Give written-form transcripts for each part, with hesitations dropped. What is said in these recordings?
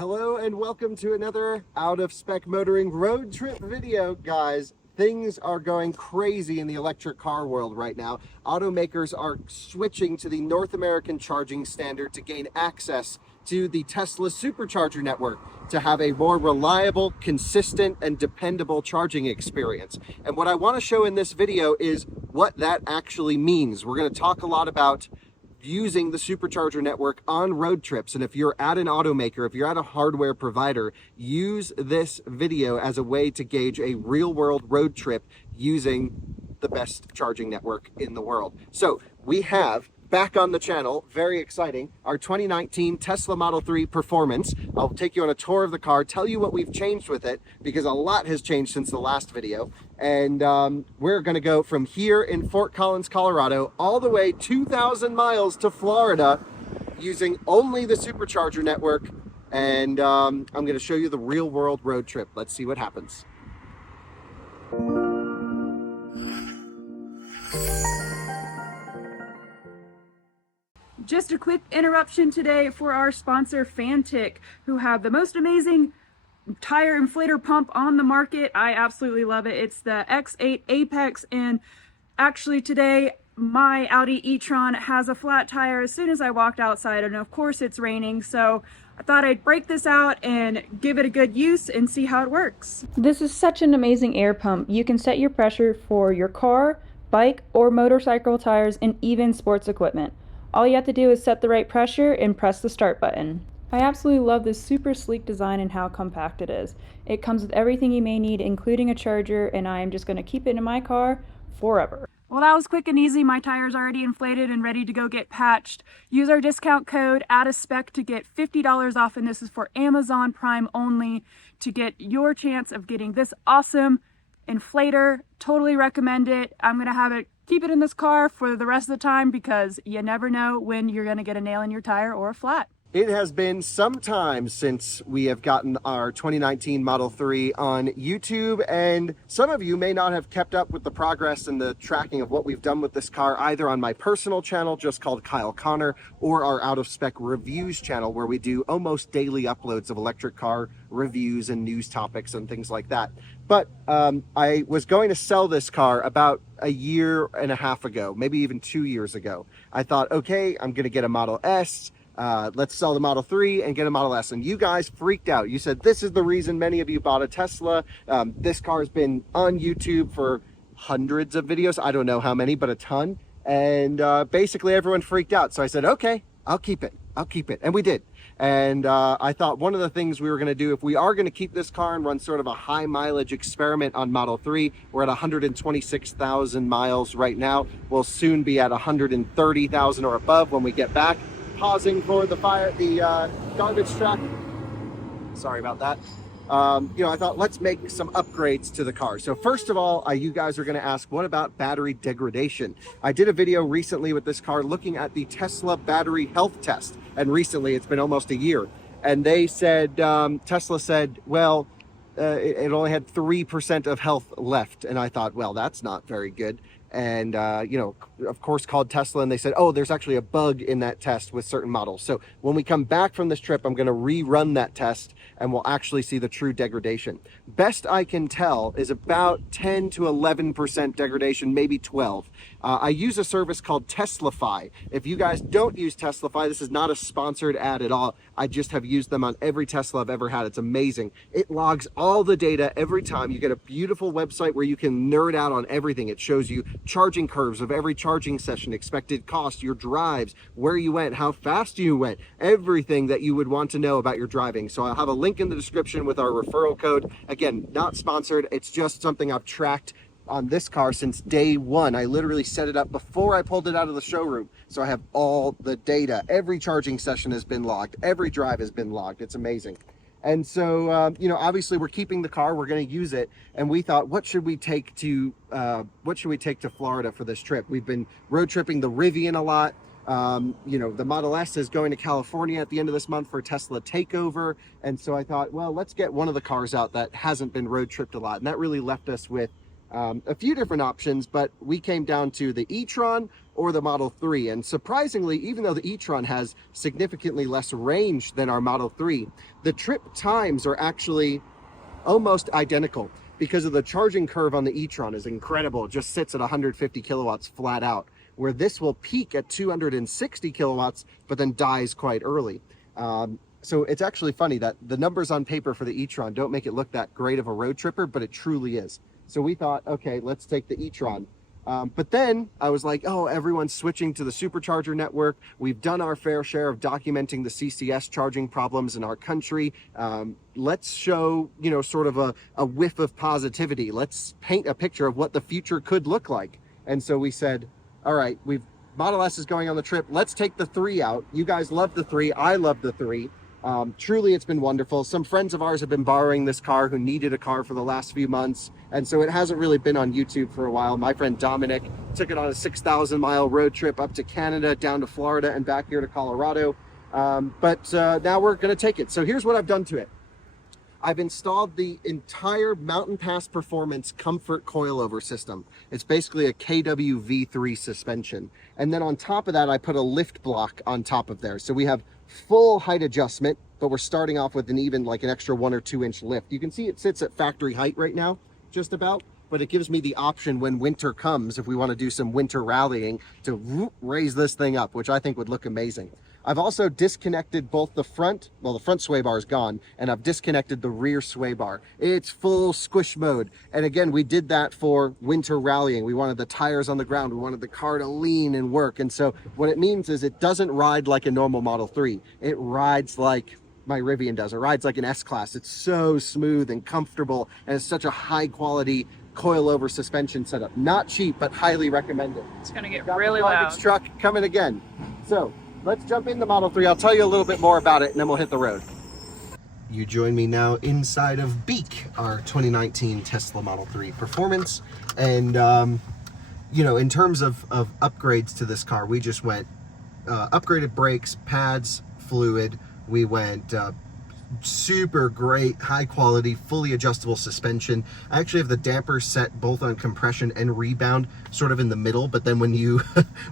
Hello and welcome to another Out of Spec Motoring road trip video, guys. Things are going crazy in the electric car world right now. Automakers are switching to the North American charging standard to gain access to the Tesla Supercharger network to have a more reliable, consistent, and dependable charging experience. And what I want to show in this video is what that actually means. We're going to talk a lot about using the Supercharger network on road trips. And if you're at an automaker, if you're at a hardware provider, use this video as a way to gauge a real world road trip using the best charging network in the world. So we have back on the channel, very exciting, our 2019 Tesla Model 3 Performance. I'll take you on a tour of the car, tell you what we've changed with it, because a lot has changed since the last video. And we're gonna go from here in Fort Collins, Colorado, all the way 2,000 miles to Florida using only the Supercharger network. And I'm gonna show you the real world road trip. Let's see what happens. Just a quick interruption today for our sponsor Fantic, who have the most amazing tire inflator pump on the market. I absolutely love it. It's the X8 Apex, and actually today my Audi e-tron has a flat tire as soon as I walked outside, and of course it's raining, so I thought I'd break this out and give it a good use and see how it works. This is such an amazing air pump. You can set your pressure for your car, bike, or motorcycle tires, and even sports equipment. All you have to do is set the right pressure and press the start button. I absolutely love this super sleek design and how compact it is. It comes with everything you may need, including a charger, and I am just going to keep it in my car forever. Well, that was quick and easy. My tire's already inflated and ready to go get patched. Use our discount code OUTOFSPEC to get $50 off, and this is for Amazon Prime only, to get your chance of getting this awesome inflator. Totally recommend it. I'm going to keep it in this car for the rest of the time, because you never know when you're going to get a nail in your tire or a flat. It has been some time since we have gotten our 2019 Model 3 on YouTube, and some of you may not have kept up with the progress and the tracking of what we've done with this car, either on my personal channel, just called Kyle Connor, or our Out of Spec Reviews channel, where we do almost daily uploads of electric car reviews and news topics and things like that. But I was going to sell this car about a year and a half ago, maybe even 2 years ago. I thought, okay, I'm going to get a Model S. Let's sell the Model 3 and get a Model S. And you guys freaked out. You said this is the reason many of you bought a Tesla. This car has been on YouTube for hundreds of videos. I don't know how many, but a ton. And basically everyone freaked out. So I said, okay, I'll keep it. I'll keep it. And we did. And I thought one of the things we were going to do, if we are going to keep this car and run sort of a high mileage experiment on Model 3, we're at 126,000 miles right now. We'll soon be at 130,000 or above when we get back. Pausing for the garbage truck. Sorry about that. I thought let's make some upgrades to the car. So first of all, you guys are going to ask, what about battery degradation? I did a video recently with this car looking at the Tesla battery health test, and recently it's been almost a year, and they said, Tesla said, well, it only had 3% of health left, and I thought, well, that's not very good. And of course called Tesla, and they said, oh, there's actually a bug in that test with certain models. So when we come back from this trip, I'm going to rerun that test, and we'll actually see the true degradation. Best I can tell is about 10 to 11% degradation, maybe 12. I use a service called Teslafy. If you guys don't use Teslafy, this is not a sponsored ad at all. I just have used them on every Tesla I've ever had. It's amazing. It logs all the data every time. You get a beautiful website where you can nerd out on everything. It shows you charging curves of every charging session, expected cost, your drives, where you went, how fast you went, everything that you would want to know about your driving. So I'll have a link in the description with our referral code. Again, not sponsored. It's just something I've tracked on this car since day one. I literally set it up before I pulled it out of the showroom. So I have all the data. Every charging session has been logged. Every drive has been logged. It's amazing. And so, obviously we're keeping the car, we're going to use it. And we thought, what should we take to Florida for this trip? We've been road tripping the Rivian a lot. The Model S is going to California at the end of this month for a Tesla takeover. And so I thought, well, let's get one of the cars out that hasn't been road tripped a lot. And that really left us with a few different options, but we came down to the e-tron or the Model 3. And surprisingly, even though the e-tron has significantly less range than our Model 3, the trip times are actually almost identical because of the charging curve on the e-tron is incredible. It just sits at 150 kilowatts flat out, where this will peak at 260 kilowatts, but then dies quite early. So it's actually funny that the numbers on paper for the e-tron don't make it look that great of a road tripper, but it truly is. So we thought, okay, let's take the e-tron. But then I was like, oh, everyone's switching to the Supercharger network. We've done our fair share of documenting the CCS charging problems in our country. Let's show, you know, sort of a whiff of positivity. Let's paint a picture of what the future could look like. And so we said, all right, Model S is going on the trip. Let's take the 3 out. You guys love the 3. I love the 3. Truly, it's been wonderful. Some friends of ours have been borrowing this car who needed a car for the last few months. And so it hasn't really been on YouTube for a while. My friend Dominic took it on a 6,000-mile road trip up to Canada, down to Florida, and back here to Colorado. But now we're going to take it. So here's what I've done to it. I've installed the entire Mountain Pass Performance Comfort Coilover system. It's basically a KW V3 suspension. And then on top of that, I put a lift block on top of there. So we have full height adjustment, but we're starting off with an extra 1 or 2 inch lift. You can see it sits at factory height right now, just about, but it gives me the option when winter comes, if we want to do some winter rallying, to raise this thing up, which I think would look amazing. I've also disconnected both the front sway bar is gone, and I've disconnected the rear sway bar. It's full squish mode. And again, we did that for winter rallying. We wanted the tires on the ground. We wanted the car to lean and work. And so what it means is it doesn't ride like a normal Model 3. It rides like my Rivian does. It rides like an S-Class. It's so smooth and comfortable, and it's such a high quality coilover suspension setup. Not cheap, but highly recommended. It's gonna get really loud. Garbage truck coming again. So let's jump into Model 3. I'll tell you a little bit more about it, and then we'll hit the road. You join me now inside of Beak, our 2019 Tesla Model 3 Performance. And, you know, in terms of upgrades to this car, we just went upgraded brakes, pads, fluid. We went super great, high quality, fully adjustable suspension. I actually have the dampers set both on compression and rebound, sort of in the middle, but then when you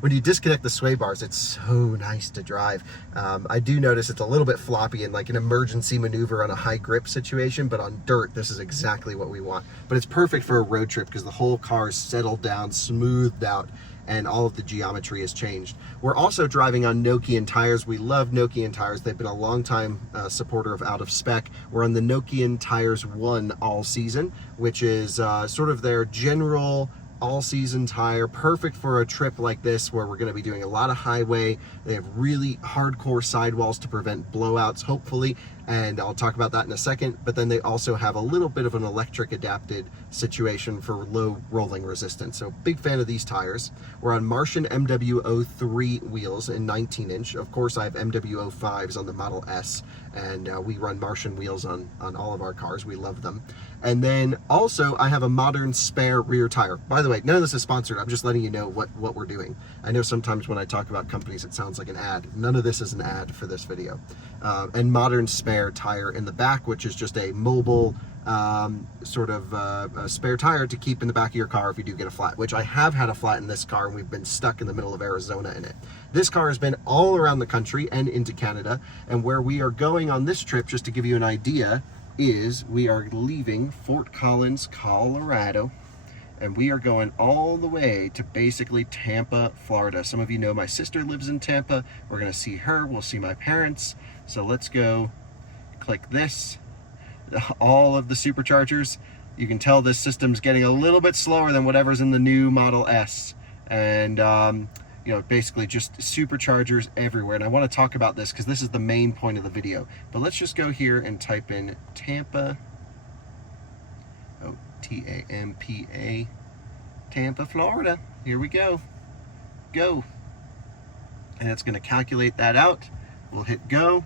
when you disconnect the sway bars, it's so nice to drive. I do notice it's a little bit floppy in like an emergency maneuver on a high grip situation, but on dirt, this is exactly what we want. But it's perfect for a road trip because the whole car is settled down, smoothed out, and all of the geometry has changed. We're also driving on Nokian tires. We love Nokian tires. They've been a long time supporter of Out of Spec. We're on the Nokian Tires 1 all season, which is sort of their general all-season tire, perfect for a trip like this where we're going to be doing a lot of highway. They have really hardcore sidewalls to prevent blowouts, hopefully, and I'll talk about that in a second. But then they also have a little bit of an electric adapted situation for low rolling resistance. So big fan of these tires. We're on Martian MW03 wheels in 19-inch. Of course, I have MW05s on the Model S, and we run Martian wheels on all of our cars. We love them. And then also I have a modern spare rear tire. By the way, none of this is sponsored. I'm just letting you know what we're doing. I know sometimes when I talk about companies, it sounds like an ad. None of this is an ad for this video. And modern spare tire in the back, which is just a mobile sort of a spare tire to keep in the back of your car if you do get a flat, which I have had a flat in this car, and we've been stuck in the middle of Arizona in it. This car has been all around the country and into Canada, and where we are going on this trip, just to give you an idea, is we are leaving Fort Collins, Colorado, and we are going all the way to basically Tampa, Florida. Some of you know my sister lives in Tampa. We're going to see her. We'll see my parents. So let's go click this. All of the superchargers. You can tell this system's getting a little bit slower than whatever's in the new Model S. And, you know, basically just superchargers everywhere. And I want to talk about this because this is the main point of the video. But let's just go here and type in Tampa. Oh, T-A-M-P-A. Tampa, Florida. Here we go. Go. And it's going to calculate that out. We'll hit go.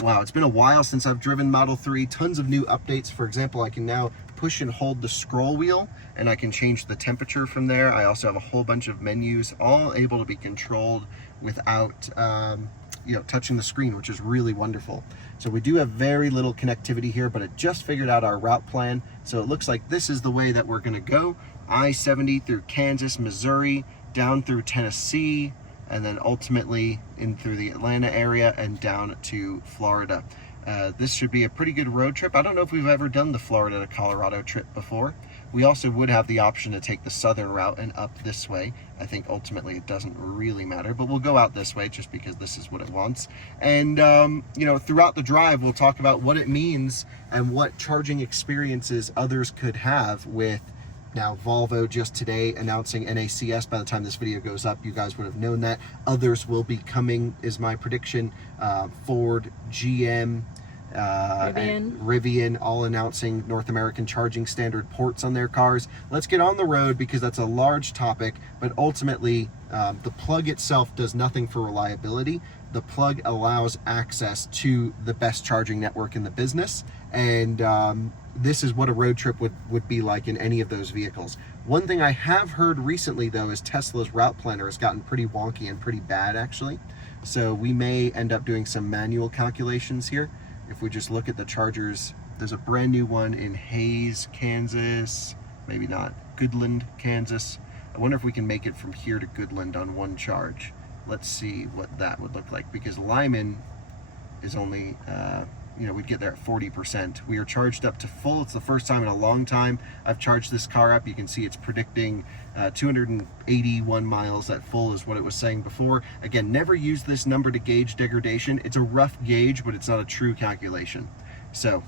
Wow, it's been a while since I've driven Model 3. Tons of new updates. For example, I can now push and hold the scroll wheel, and I can change the temperature from there. I also have a whole bunch of menus, all able to be controlled without you know, touching the screen, which is really wonderful. So we do have very little connectivity here, but it just figured out our route plan. So it looks like this is the way that we're going to go. I-70 through Kansas, Missouri, down through Tennessee, and then ultimately in through the Atlanta area and down to Florida. This should be a pretty good road trip. I don't know if we've ever done the Florida to Colorado trip before. We also would have the option to take the southern route and up this way. I think ultimately it doesn't really matter, but we'll go out this way just because this is what it wants. And, you know, throughout the drive, we'll talk about what it means and what charging experiences others could have with. Now, Volvo just today announcing NACS. By the time this video goes up, you guys would have known that. Others will be coming, is my prediction. Ford, GM, and Rivian, all announcing North American charging standard ports on their cars. Let's get on the road because that's a large topic, but ultimately the plug itself does nothing for reliability. The plug allows access to the best charging network in the business, and this is what a road trip would be like in any of those vehicles. One thing I have heard recently, though, is Tesla's route planner has gotten pretty wonky and pretty bad, actually. So we may end up doing some manual calculations here. If we just look at the chargers, there's a brand new one in Hays, Kansas, maybe not, Goodland, Kansas. I wonder if we can make it from here to Goodland on one charge. Let's see what that would look like, because Lyman is only, you know, we'd get there at 40%. We are charged up to full. It's the first time in a long time I've charged this car up. You can see it's predicting 281 miles at full is what it was saying before. Again, never use this number to gauge degradation. It's a rough gauge, but it's not a true calculation. So,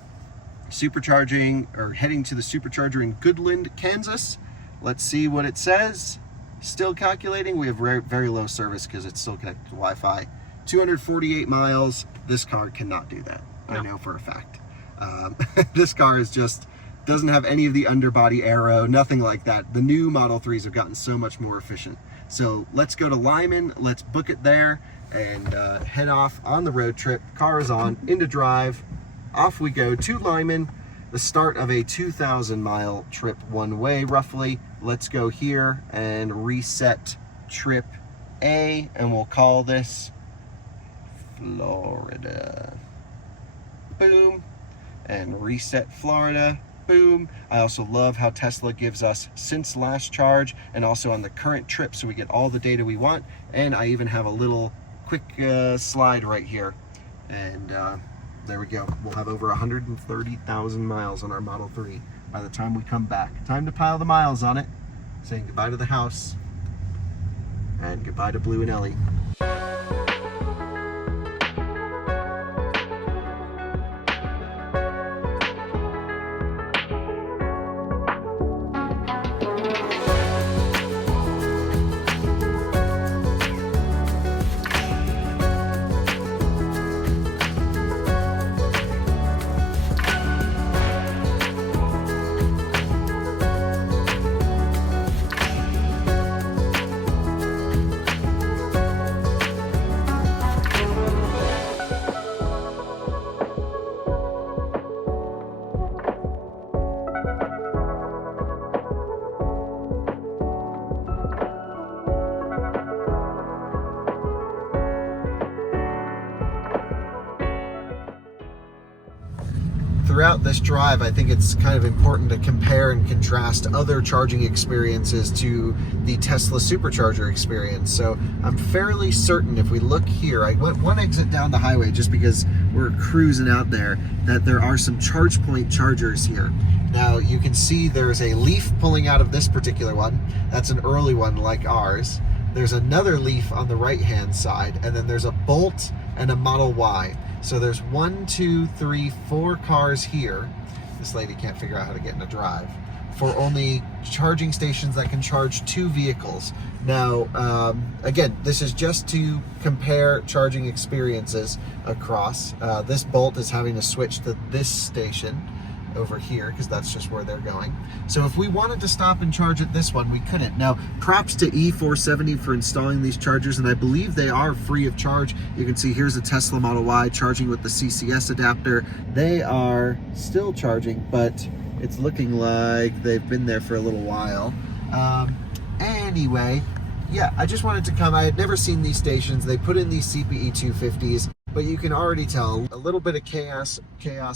supercharging, or heading to the supercharger in Goodland, Kansas. Let's see what it says. Still calculating. We have very, very low service because it's still connected to Wi-Fi. 248 miles. This car cannot do that. No. I know for a fact. This car is just doesn't have any of the underbody aero, nothing like that. The new Model 3s have gotten so much more efficient. So let's go to Lyman. Let's book it there and head off on the road trip. Car is on, into drive. Off we go to Lyman. The start of a 2,000 mile trip one way, roughly. Let's go here and reset trip A, and we'll call this Florida. Boom. And reset Florida. Boom. I also love how Tesla gives us since last charge and also on the current trip, so we get all the data we want. And I even have a little quick slide right here. And there we go. We'll have over 130,000 miles on our Model 3 by the time we come back. Time to pile the miles on it. Saying goodbye to the house and goodbye to Blue and Ellie. Throughout this drive, I think it's kind of important to compare and contrast other charging experiences to the Tesla Supercharger experience. So I'm fairly certain if we look here, I went one exit down the highway just because we're cruising out there, that there are some charge point chargers here. Now you can see there's a leaf pulling out of this particular one. That's an early one like ours. There's another leaf on the right hand side, and then there's a Bolt and a Model Y. So there's 1, 2, 3, 4 cars here. This lady can't figure out how to get in a drive. For only charging stations that can charge 2 vehicles. Now, again, this is just to compare charging experiences across. This Bolt is having to switch to this station over here because that's just where they're going. So if we wanted to stop and charge at this one, we couldn't. Now, props to E470 for installing these chargers, and I believe they are free of charge. You can see here's a Tesla Model Y charging with the CCS adapter. They are still charging, but it's looking like they've been there for a little while. Anyway, yeah, I just wanted to come. I had never seen these stations. They put in these CPE 250s. But you can already tell a little bit of chaos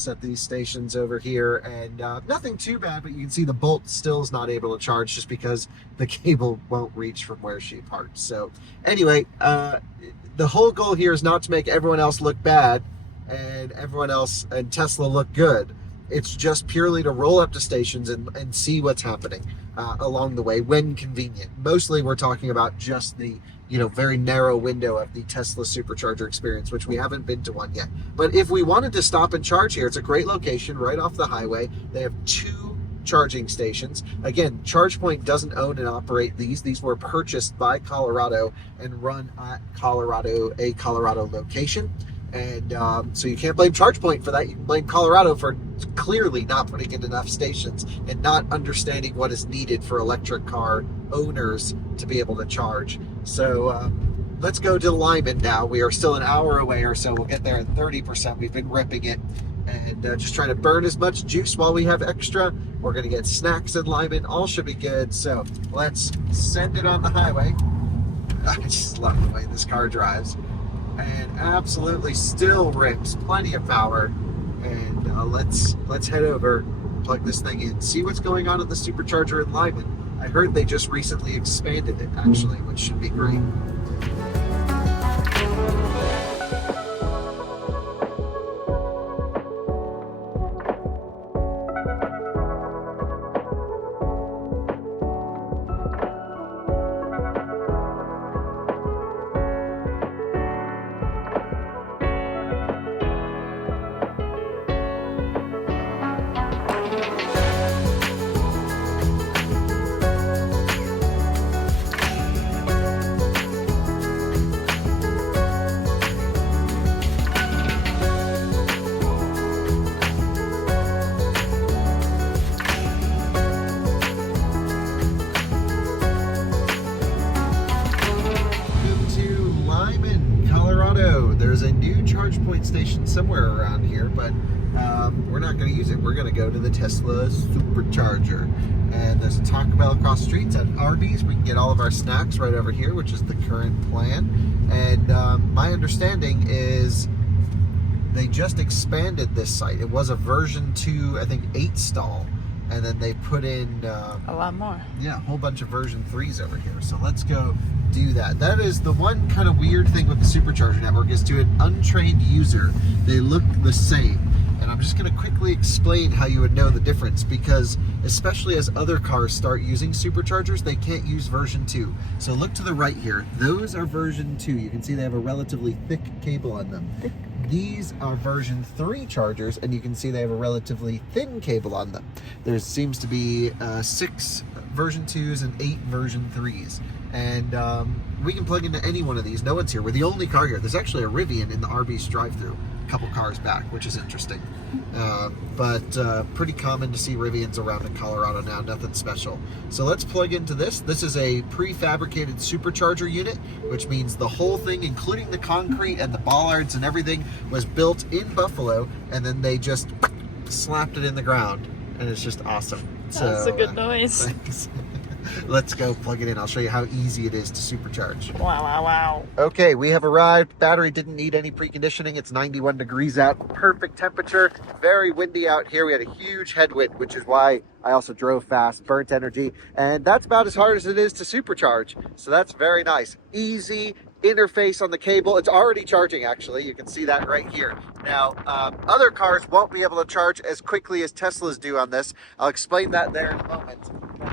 at these stations over here, and nothing too bad, but you can see the bolt still is not able to charge just because the cable won't reach from where she parked. So anyway, the whole goal here is not to make everyone else look bad and everyone else and Tesla look good. It's just purely to roll up to stations and see what's happening along the way when convenient. Mostly we're talking about just the very narrow window of the Tesla Supercharger experience, which we haven't been to one yet. But if we wanted to stop and charge here, it's a great location right off the highway. They have 2 charging stations. Again, ChargePoint doesn't own and operate these. These were purchased by Colorado and run at a Colorado location. And so you can't blame ChargePoint for that. You can blame Colorado for clearly not putting in enough stations and not understanding what is needed for electric car owners to be able to charge. So let's go to Lyman now. We are still an hour away or so. We'll get there at 30%. We've been ripping it and just trying to burn as much juice while we have extra. We're going to get snacks in Lyman. All should be good. So let's send it on the highway. I just love the way this car drives. And absolutely still rips, plenty of power. And let's head over, plug this thing in, see what's going on at the Supercharger in Lyman. I heard they just recently expanded it actually, which should be great. There's a new ChargePoint station somewhere around here, but we're not going to use it. We're going to go to the Tesla Supercharger. And there's a Taco Bell across the street at Arby's. We can get all of our snacks right over here, which is the current plan. And my understanding is they just expanded this site. It was a version 2, I think 8 stall. And then they put in a lot more. Yeah, a whole bunch of version 3s over here. So let's go do that. That is the one kind of weird thing with the Supercharger network, is to an untrained user, they look the same. And I'm just going to quickly explain how you would know the difference, because especially as other cars start using Superchargers, they can't use version 2. So look to the right here. Those are version 2. You can see they have a relatively thick cable on them. These are version 3 chargers, and you can see they have a relatively thin cable on them. There seems to be 6 version 2s and 8 version 3s. And we can plug into any one of these. No one's here. We're the only car here. There's actually a Rivian in the Arby's drive-thru a couple cars back, which is interesting. But pretty common to see Rivians around in Colorado now. Nothing special. So let's plug into this. This is a prefabricated Supercharger unit, which means the whole thing, including the concrete and the bollards and everything, was built in Buffalo, and then they just slapped it in the ground, and it's just awesome. That's a good noise. Thanks. Let's go plug it in. I'll show you how easy it is to supercharge. Wow, wow, wow. Okay, we have arrived. Battery didn't need any preconditioning. It's 91 degrees out. Perfect temperature. Very windy out here. We had a huge headwind, which is why I also drove fast, burnt energy. And that's about as hard as it is to supercharge. So that's very nice. Easy interface on the cable. It's already charging, actually. You can see that right here. Now, other cars won't be able to charge as quickly as Teslas do on this. I'll explain that there in a moment.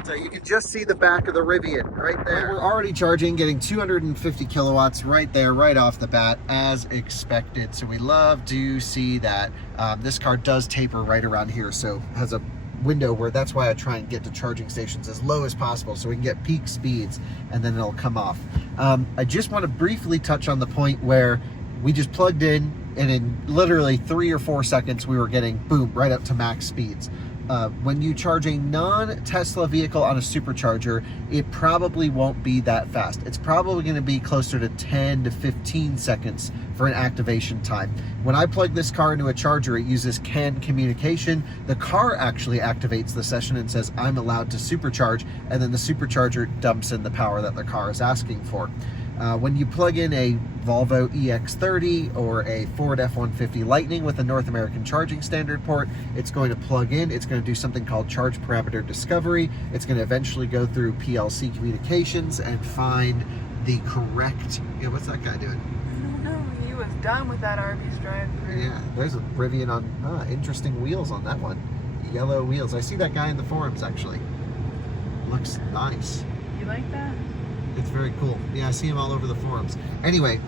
So you can just see the back of the Rivian right there. We're already charging, getting 250 kilowatts right there, right off the bat, as expected. So we love to see that. This car does taper right around here, so has a window where, that's why I try and get to charging stations as low as possible so we can get peak speeds, and then it'll come off. I just want to briefly touch on the point where we just plugged in, and in literally 3 or 4 seconds we were getting, boom, right up to max speeds. When you charge a non-Tesla vehicle on a supercharger, it probably won't be that fast. It's probably going to be closer to 10 to 15 seconds for an activation time. When I plug this car into a charger, it uses CAN communication. The car actually activates the session and says, I'm allowed to supercharge, and then the supercharger dumps in the power that the car is asking for. When you plug in a Volvo EX30 or a Ford F-150 Lightning with a North American charging standard port, it's going to plug in, it's going to do something called charge parameter discovery. It's going to eventually go through PLC communications and find the correct, what's that guy doing? I don't know, he was done with that Arby's drive-thru. Yeah, there's a Rivian on, interesting wheels on that one. Yellow wheels. I see that guy in the forums actually. Looks nice. You like that? It's very cool. Yeah, I see him all over the forums. Anyway,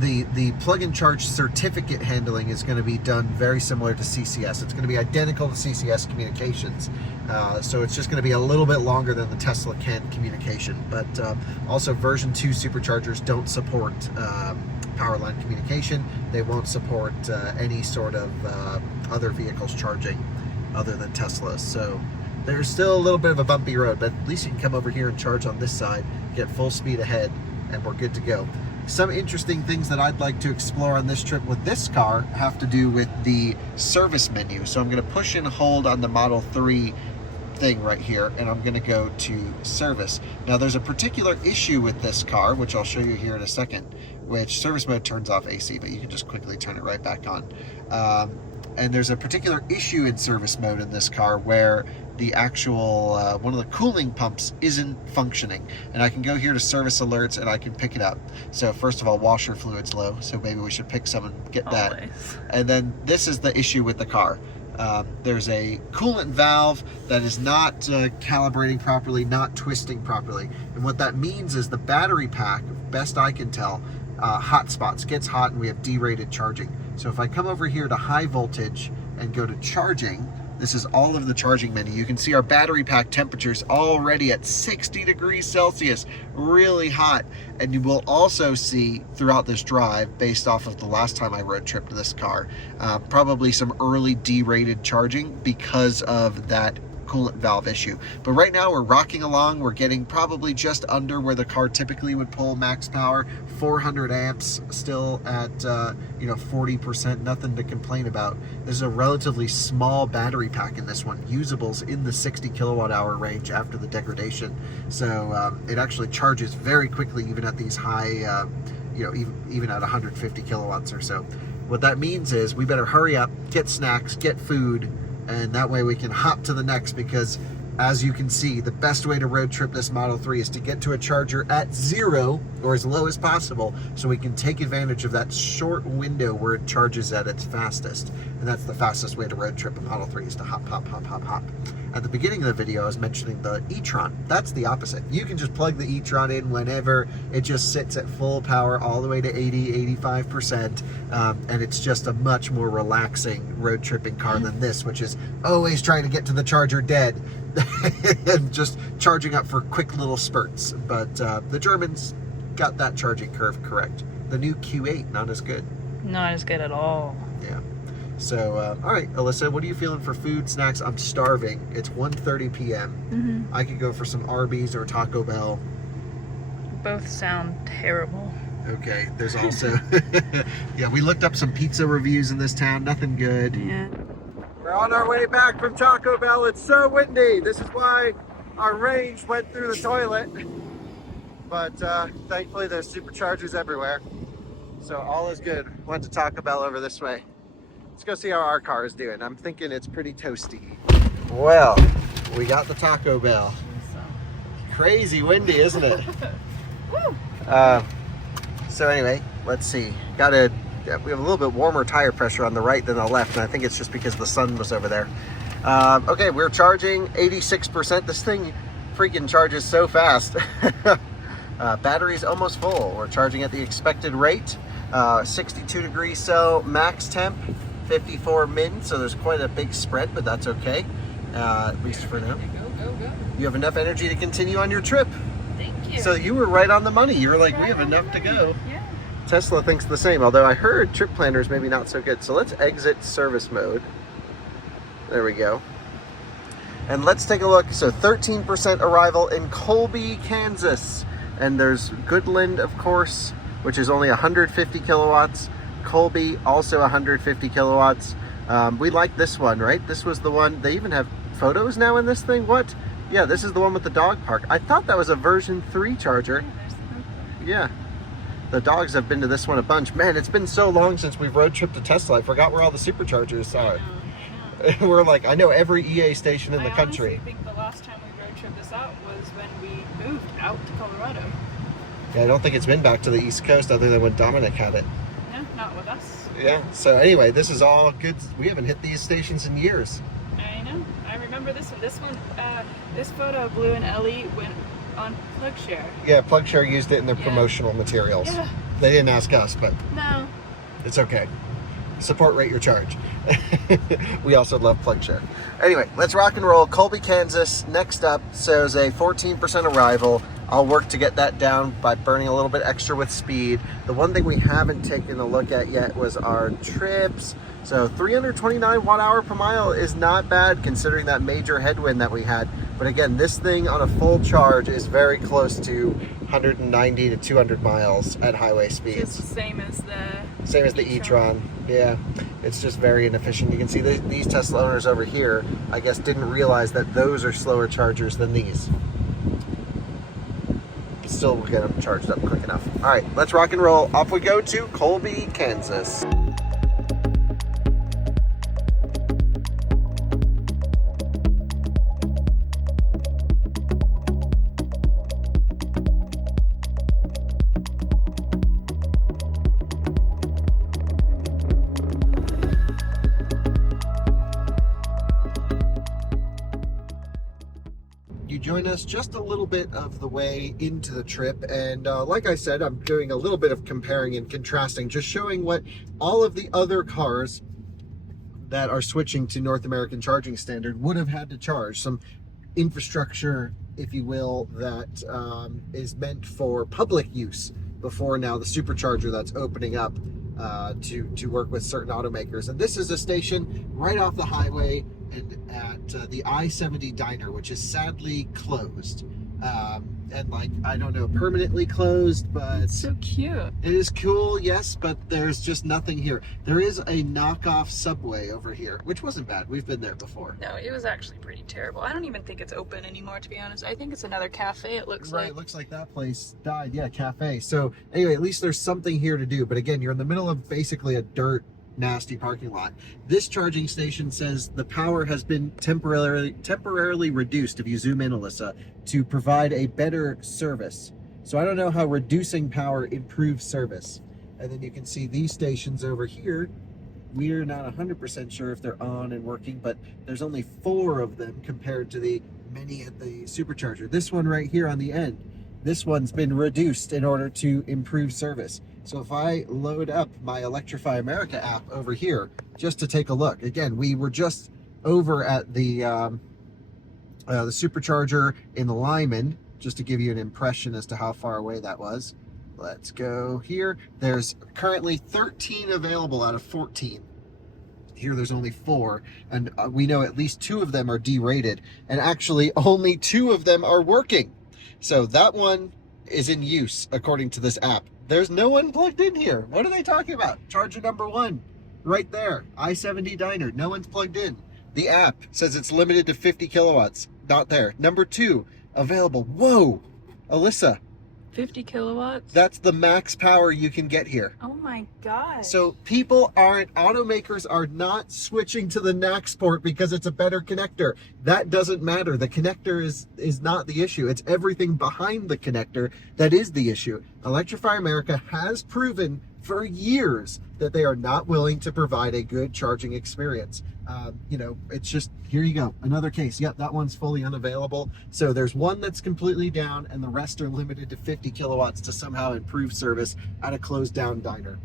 the plug-and charge certificate handling is going to be done very similar to CCS. It's going to be identical to CCS communications. So it's just going to be a little bit longer than the Tesla CAN communication. But also version 2 superchargers don't support power line communication. They won't support any sort of other vehicles charging other than Teslas. So there's still a little bit of a bumpy road, but at least you can come over here and charge on this side, get full speed ahead, and we're good to go. Some interesting things that I'd like to explore on this trip with this car have to do with the service menu. So I'm going to push and hold on the Model 3 thing right here, and I'm going to go to service. Now there's a particular issue with this car, which I'll show you here in a second, which service mode turns off AC, but you can just quickly turn it right back on. And there's a particular issue in service mode in this car where the actual, one of the cooling pumps isn't functioning. And I can go here to service alerts and I can pick it up. So first of all, washer fluid's low, so maybe we should pick some and get that. Always. And then this is the issue with the car. There's a coolant valve that is not calibrating properly, not twisting properly. And what that means is the battery pack, best I can tell, hot spots, gets hot, and we have derated charging. So if I come over here to high voltage and go to charging, this is all of the charging menu. You can see our battery pack temperatures already at 60 degrees Celsius, really hot. And you will also see throughout this drive, based off of the last time I road tripped this car, probably some early derated charging because of that coolant valve issue. But right now we're rocking along. We're getting probably just under where the car typically would pull max power, 400 amps, still at 40%, nothing to complain about. There's a relatively small battery pack in this one, usables in the 60 kilowatt hour range after the degradation. So it actually charges very quickly even at these high, even at 150 kilowatts or so. What that means is we better hurry up, get snacks, get food, and that way we can hop to the next, because as you can see, the best way to road trip this Model 3 is to get to a charger at 0 or as low as possible, so we can take advantage of that short window where it charges at its fastest. And that's the fastest way to road trip a Model 3, is to hop, hop, hop, hop, hop. At the beginning of the video, I was mentioning the e-tron. That's the opposite. You can just plug the e-tron in whenever. It just sits at full power all the way to 80, 85%. And it's just a much more relaxing road tripping car than this, which is always trying to get to the charger dead and just charging up for quick little spurts. But the Germans got that charging curve correct. The new Q8, not as good. Not as good at all. Yeah. So, all right, Alyssa, what are you feeling for food, snacks? I'm starving. It's 1:30 p.m. I could go for some Arby's or Taco Bell. Both sound terrible. Okay, there's also, yeah, we looked up some pizza reviews in this town. Nothing good. Yeah. We're on our way back from Taco Bell. It's so windy. This is why our range went through the toilet. But thankfully there's superchargers everywhere. So all is good. Went to Taco Bell over this way. Let's go see how our car is doing. I'm thinking it's pretty toasty. Well, we got the Taco Bell. Crazy windy, isn't it? Woo! So anyway, let's see. We have a little bit warmer tire pressure on the right than the left, and I think it's just because the sun was over there. Okay, we're charging 86%. This thing freaking charges so fast. Battery's almost full. We're charging at the expected rate. 62 degrees so max temp, 54 min, so there's quite a big spread, but that's okay, at least for now. You have enough energy to continue on your trip. Thank you. So you were right on the money. You were like, we have enough to go. Yeah. Tesla thinks the same, although I heard trip planners maybe not so good. So let's exit service mode. There we go. And let's take a look. So 13% arrival in Colby, Kansas. And there's Goodland, of course, which is only 150 kilowatts. Colby, also 150 kilowatts. We like this one, right? This was the one. They even have photos now in this thing. What? Yeah, this is the one with the dog park. I thought that was a version 3 charger. Yeah. The dogs have been to this one a bunch. Man, it's been so long since we've road tripped to Tesla. I forgot where all the Superchargers are. We're like, I know every EA station in the country. I honestly think the last time we road tripped this out was when we moved out to Colorado. Yeah, I don't think it's been back to the East Coast other than when Dominic had it. No, not with us. Yeah, so anyway, this is all good. We haven't hit these stations in years. I know. I remember this one. This photo, Blue and Ellie went on PlugShare. Yeah, PlugShare used it in their promotional materials. Yeah. They didn't ask us, but No. it's okay. Support rate your charge. We also love PlugShare. Anyway, let's rock and roll. Colby, Kansas, next up, shows a 14% arrival. I'll work to get that down by burning a little bit extra with speed. The one thing we haven't taken a look at yet was our trips. So 329 watt-hour per mile is not bad considering that major headwind that we had. But again, this thing on a full charge is very close to 190 to 200 miles at highway speeds. It's the same as the e-tron. Yeah, it's just very inefficient. You can see these Tesla owners over here, I guess, didn't realize that those are slower chargers than these. Still, we'll get them charged up quick enough. All right, let's rock and roll. Off we go to Colby, Kansas. Join us just a little bit of the way into the trip, and like I said, I'm doing a little bit of comparing and contrasting, just showing what all of the other cars that are switching to North American charging standard would have had to charge. Some infrastructure, if you will, that is meant for public use before now the Supercharger that's opening up to work with certain automakers. And this is a station right off the highway and at the I-70 diner, which is sadly closed. And like, I don't know, permanently closed, but It's so cute. it is cool, yes, but there's just nothing here. There is a knockoff Subway over here, which wasn't bad. We've been there before. No, it was actually pretty terrible. I don't even think it's open anymore, to be honest. I think it's another cafe, it looks Right, like. it looks like that place died. Yeah, cafe. So anyway, at least there's something here to do. But again, you're in the middle of basically a dirt, nasty parking lot. This charging station says the power has been temporarily reduced, if you zoom in, Alyssa, to provide a better service. So I don't know how reducing power improves service. And then you can see these stations over here. We're not 100% sure if they're on and working, but there's only 4 of them compared to the many at the Supercharger. This one right here on the end, this one's been reduced in order to improve service. So if I load up my Electrify America app over here, just to take a look, again, we were just over at the Supercharger in the Lyman, just to give you an impression as to how far away that was. Let's go here. There's currently 13 available out of 14. Here there's only 4, and we know at least 2 of them are derated, and actually only 2 of them are working. So that one is in use according to this app. There's no one plugged in here. What are they talking about? Charger number 1, right there. I-70 diner. No one's plugged in. The app says it's limited to 50 kilowatts. Not there. Number 2, available. Whoa, Alyssa. 50 kilowatts? That's the max power you can get here. Oh my god. So automakers are not switching to the NACS port because it's a better connector. That doesn't matter. The connector is not the issue. It's everything behind the connector that is the issue. Electrify America has proven for years that they are not willing to provide a good charging experience. You know, it's just, here you go, another case. Yep, that one's fully unavailable. So there's one that's completely down, and the rest are limited to 50 kilowatts to somehow improve service at a closed down diner.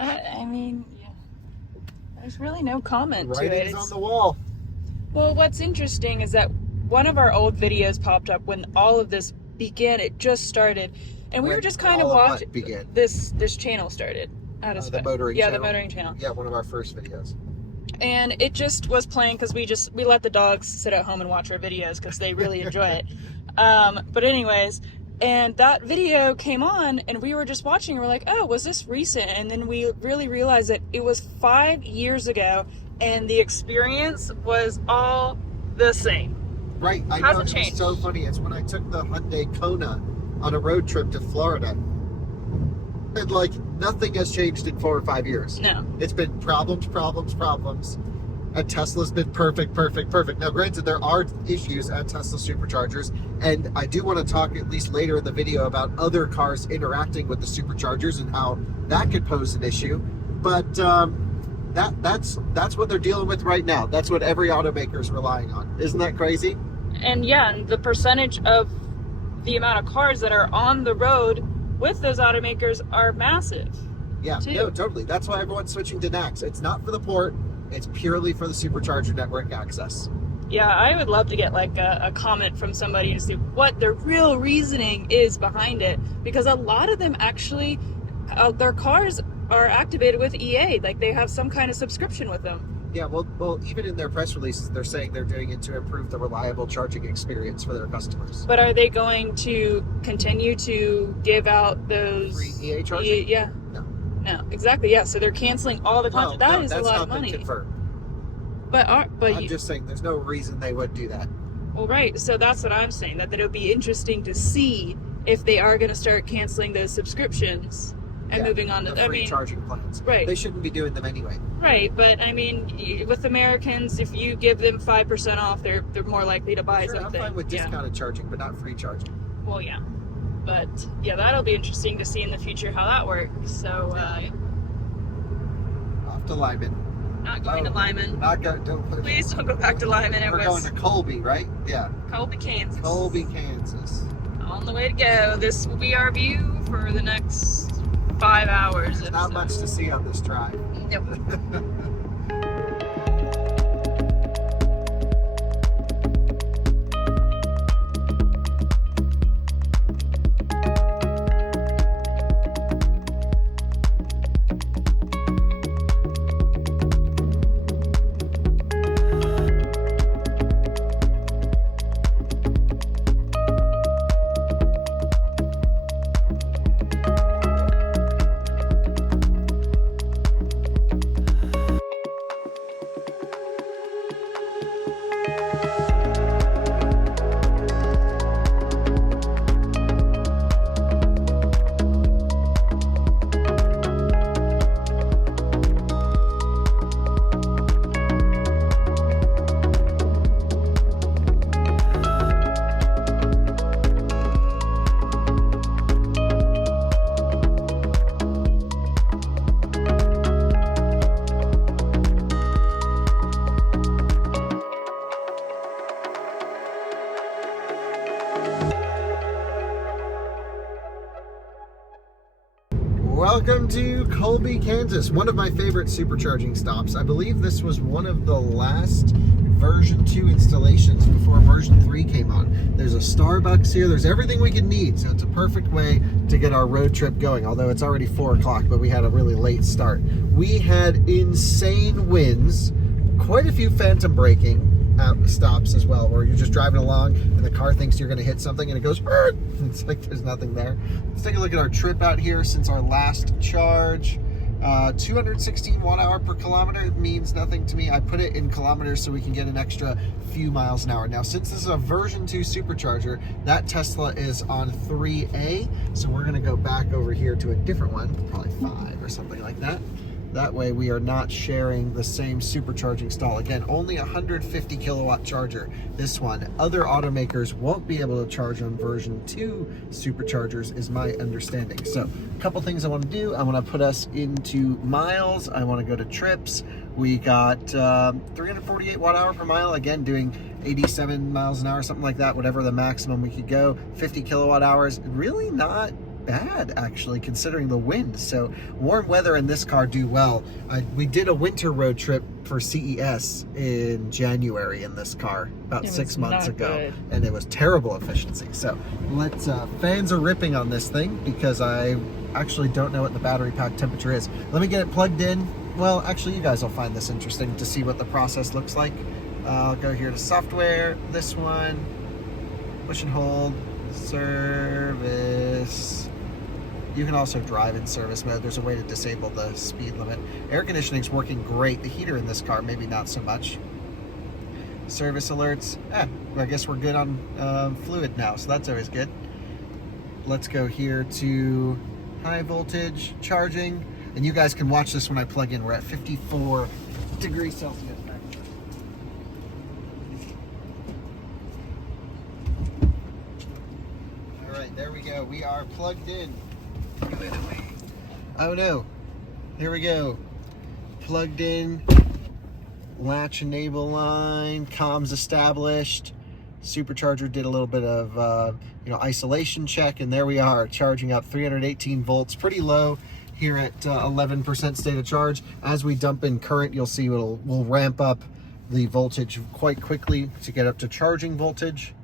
I mean, yeah. There's really no comment to it. Writing's on the wall. Well, what's interesting is that one of our old videos popped up when all of this began. It just started, and we were just kind of watching. This channel started. The motoring channel. The motoring channel. Yeah, one of our first videos. And it just was playing because we let the dogs sit at home and watch our videos because they really enjoy it. But anyways, and that video came on and we were just watching and we're like, oh, was this recent? And then we really realized that it was 5 years ago and the experience was all the same. Right. I How's know. it changed? It's so funny. It's when I took the Hyundai Kona on a road trip to Florida. And like nothing has changed in 4 or 5 years. No. It's been problems. And Tesla's been perfect. Now, granted, there are issues at Tesla superchargers, and I do want to talk at least later in the video about other cars interacting with the superchargers and how that could pose an issue. But that's what they're dealing with right now. That's what every automaker is relying on. Isn't that crazy? And yeah, and the percentage of the amount of cars that are on the road with those automakers are massive. Yeah, too. no, totally. That's why everyone's switching to NACS. It's not for the port. It's purely for the supercharger network access. Yeah, I would love to get like a comment from somebody to see what the real reasoning is behind it, because a lot of them actually, their cars are activated with EA, like they have some kind of subscription with them. Yeah, well, even in their press releases, they're saying they're doing it to improve the reliable charging experience for their customers. But are they going to continue to give out those Free EA charging? Yeah. No, exactly. Yeah, so they're canceling all the content. That is a lot of money. That's not been confirmed. But I'm just saying, there's no reason they would do that. Well, right. So that's what I'm saying. That it would be interesting to see if they are going to start canceling those subscriptions and moving on to the free charging plans. Right. They shouldn't be doing them anyway. Right, but I mean, with Americans, if you give them 5% off, they're more likely to buy Sure, something. I'm fine with discounted charging, but not free charging. Well, yeah. But yeah, that'll be interesting to see in the future how that works. So, off to Lyman. not going to Lyman. Please don't go back to Lyman. We're going to Colby, right? Yeah. Colby, Kansas. Colby, Kansas. On the way to go. This will be our view for the next 5 hours. There's not much to see on this drive. Nope. Welcome to Colby, Kansas, one of my favorite supercharging stops. I believe this was one of the last version 2 installations before version 3 came on. There's a Starbucks here, there's everything we can need, so it's a perfect way to get our road trip going, although it's already 4 o'clock, but we had a really late start. We had insane winds, quite a few phantom braking stops as well, where you're just driving along and the car thinks you're going to hit something and it goes, it's like there's nothing there. Let's take a look at our trip out here since our last charge. 216 watt-hour per kilometer means nothing to me. I put it in kilometers so we can get an extra few miles an hour. Now, since this is a version 2 supercharger, that Tesla is on 3A, so we're going to go back over here to a different one, probably 5 or something like that. That way we are not sharing the same supercharging stall. Again, only 150 kilowatt charger, this one. Other automakers won't be able to charge on version 2 superchargers is my understanding. So a couple things I want to do. I want to put us into miles. I want to go to trips. We got 348 watt hour per mile, again doing 87 miles an hour, something like that, whatever the maximum we could go. 50 kilowatt hours, really not bad actually considering the wind. So warm weather in this car do well. We did a winter road trip for CES in January in this car about 6 months ago, and it was terrible efficiency. So let's fans are ripping on this thing because I actually don't know what the battery pack temperature is. Let me get it plugged in. Well, actually you guys will find this interesting to see what the process looks like. I'll go here to software, this one, push and hold, service. You can also drive in service mode. There's a way to disable the speed limit. Air conditioning's working great. The heater in this car, maybe not so much. service alerts. I guess we're good on fluid now, so that's always good. Let's go here to high voltage charging, and you guys can watch this when I plug in. We're at 54 degrees Celsius. All right, there we go. We are plugged in. Give it away. Oh no. Here we go. Plugged in. Latch enable line. Comms established. Supercharger did a little bit of isolation check, and there we are, charging up 318 volts, pretty low here at 11% state of charge. As we dump in current, you'll see we'll ramp up the voltage quite quickly to get up to charging voltage.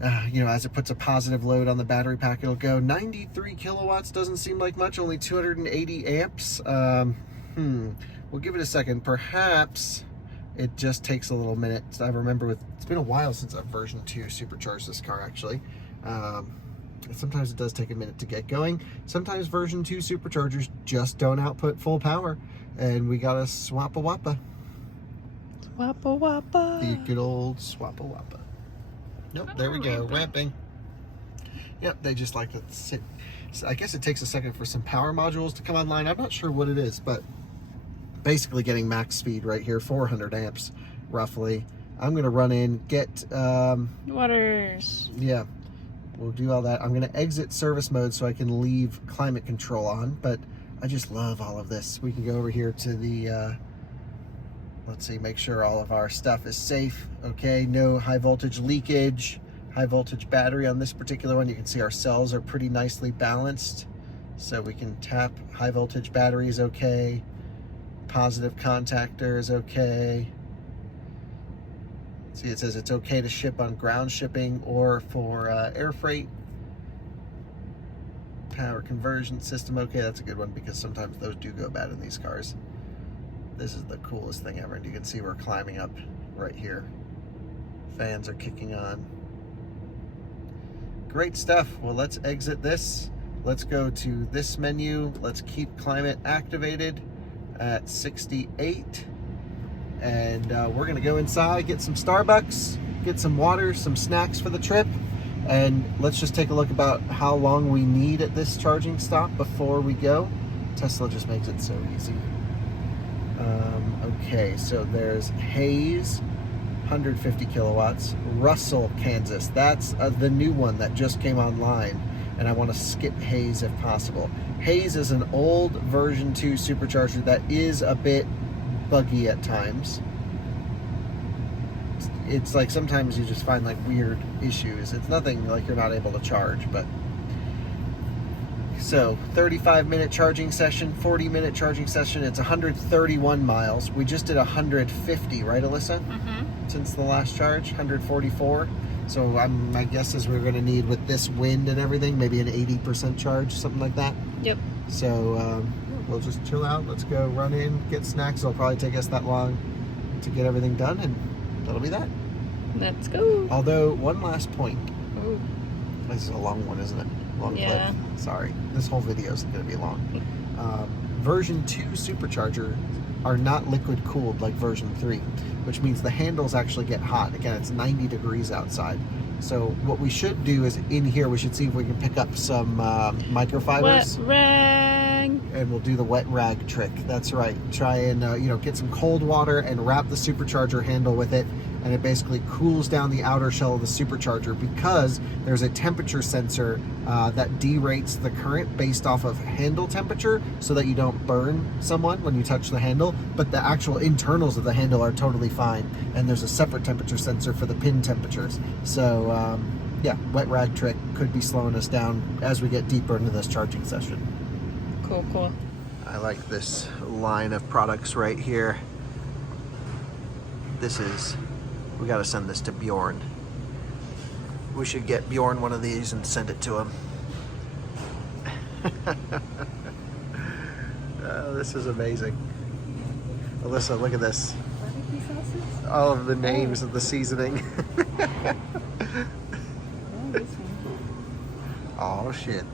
As it puts a positive load on the battery pack, it'll go 93 kilowatts. Doesn't seem like much, only 280 amps. We'll give it a second. Perhaps it just takes a little minute. I remember it's been a while since I've version 2 supercharged this car, actually. Sometimes it does take a minute to get going. Sometimes version 2 superchargers just don't output full power, and we gotta swap-a-wappa. Swappa-wappa. The good old swap-a-wappa. Nope, there we go, ramping. Yep, they just like to sit. So I guess it takes a second for some power modules to come online. I'm not sure what it is, but basically getting max speed right here, 400 amps roughly. I'm gonna run in, get Waters. Yeah, we'll do all that. I'm gonna exit service mode so I can leave climate control on, but I just love all of this. We can go over here to the let's see, make sure all of our stuff is safe. Okay, no high voltage leakage, high voltage battery on this particular one. You can see our cells are pretty nicely balanced, so we can tap high voltage battery is okay. Positive contactor is okay. See, it says it's okay to ship on ground shipping or for air freight. Power conversion system, okay, that's a good one because sometimes those do go bad in these cars. This is the coolest thing ever, and you can see we're climbing up right here. Fans are kicking on. Great stuff. Well, let's exit this. Let's go to this menu. Let's keep climate activated at 68. And we're gonna go inside, get some Starbucks, get some water, some snacks for the trip, and let's just take a look about how long we need at this charging stop before we go. Tesla just makes it so easy. Okay, so there's Hayes, 150 kilowatts. Russell, Kansas, that's the new one that just came online, and I want to skip Hayes if possible. Hayes is an old version 2 supercharger that is a bit buggy at times. It's like sometimes you just find like weird issues. It's nothing like you're not able to charge, but so 35-minute charging session, 40-minute charging session. It's 131 miles. We just did 150, right, Alyssa? Since the last charge, 144. So my guess is we're going to need, with this wind and everything, maybe an 80% charge, something like that. Yep. So we'll just chill out. Let's go run in, get snacks. It'll probably take us that long to get everything done, and that'll be that. Let's go. Although, one last point. Ooh. This is a long one, isn't it? Long Yeah. clip. Sorry. This whole video is going to be long. Version 2 supercharger are not liquid cooled like version 3, which means the handles actually get hot. Again, it's 90 degrees outside. So what we should do is in here, we should see if we can pick up some microfibers. Wet rag. And we'll do the wet rag trick. That's right. Try and get some cold water and wrap the supercharger handle with it, and it basically cools down the outer shell of the supercharger, because there's a temperature sensor that derates the current based off of handle temperature, so that you don't burn someone when you touch the handle, but the actual internals of the handle are totally fine, and there's a separate temperature sensor for the pin temperatures. So yeah, wet rag trick could be slowing us down as we get deeper into this charging session. Cool, cool. I like this line of products right here. We gotta send this to Bjorn. We should get Bjorn one of these and send it to him. Oh, this is amazing. Alyssa, look at this. All of the names of the seasoning. Oh shit.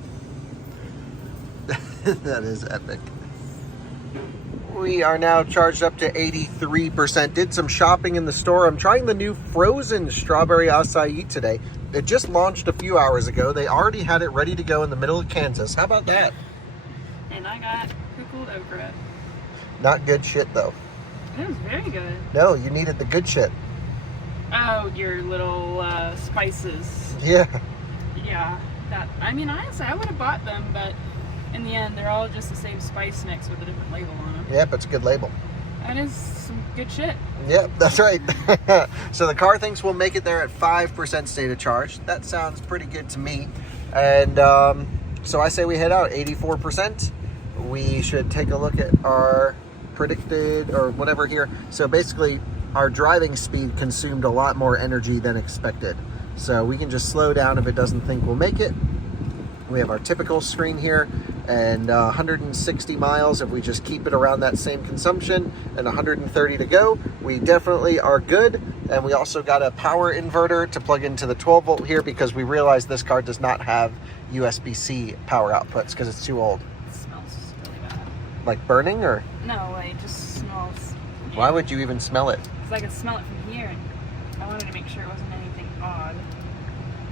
That is epic. We are now charged up to 83%. Did some shopping in the store. I'm trying the new frozen strawberry acai today. It just launched a few hours ago. They already had it ready to go in the middle of Kansas. How about that? And I got pickled okra. Not good shit, though. It was very good. No, you needed the good shit. Oh, your little spices. Yeah. Yeah. That. I mean, honestly, I would have bought them, but in the end, they're all just the same spice mix with a different label on them. Yep, it's a good label. That is some good shit. Yep, that's right. So the car thinks we'll make it there at 5% state of charge. That sounds pretty good to me. And so I say we head out 84%. We should take a look at our predicted or whatever here. So basically our driving speed consumed a lot more energy than expected. So we can just slow down if it doesn't think we'll make it. We have our typical screen here and 160 miles if we just keep it around that same consumption and 130 to go. We definitely are good. And we also got a power inverter to plug into the 12 volt here because we realized this car does not have USB-C power outputs because it's too old. It smells really bad. Like burning or? No, it just smells. Why would you even smell it? Because I could smell it from here, and I wanted to make sure it wasn't anything odd.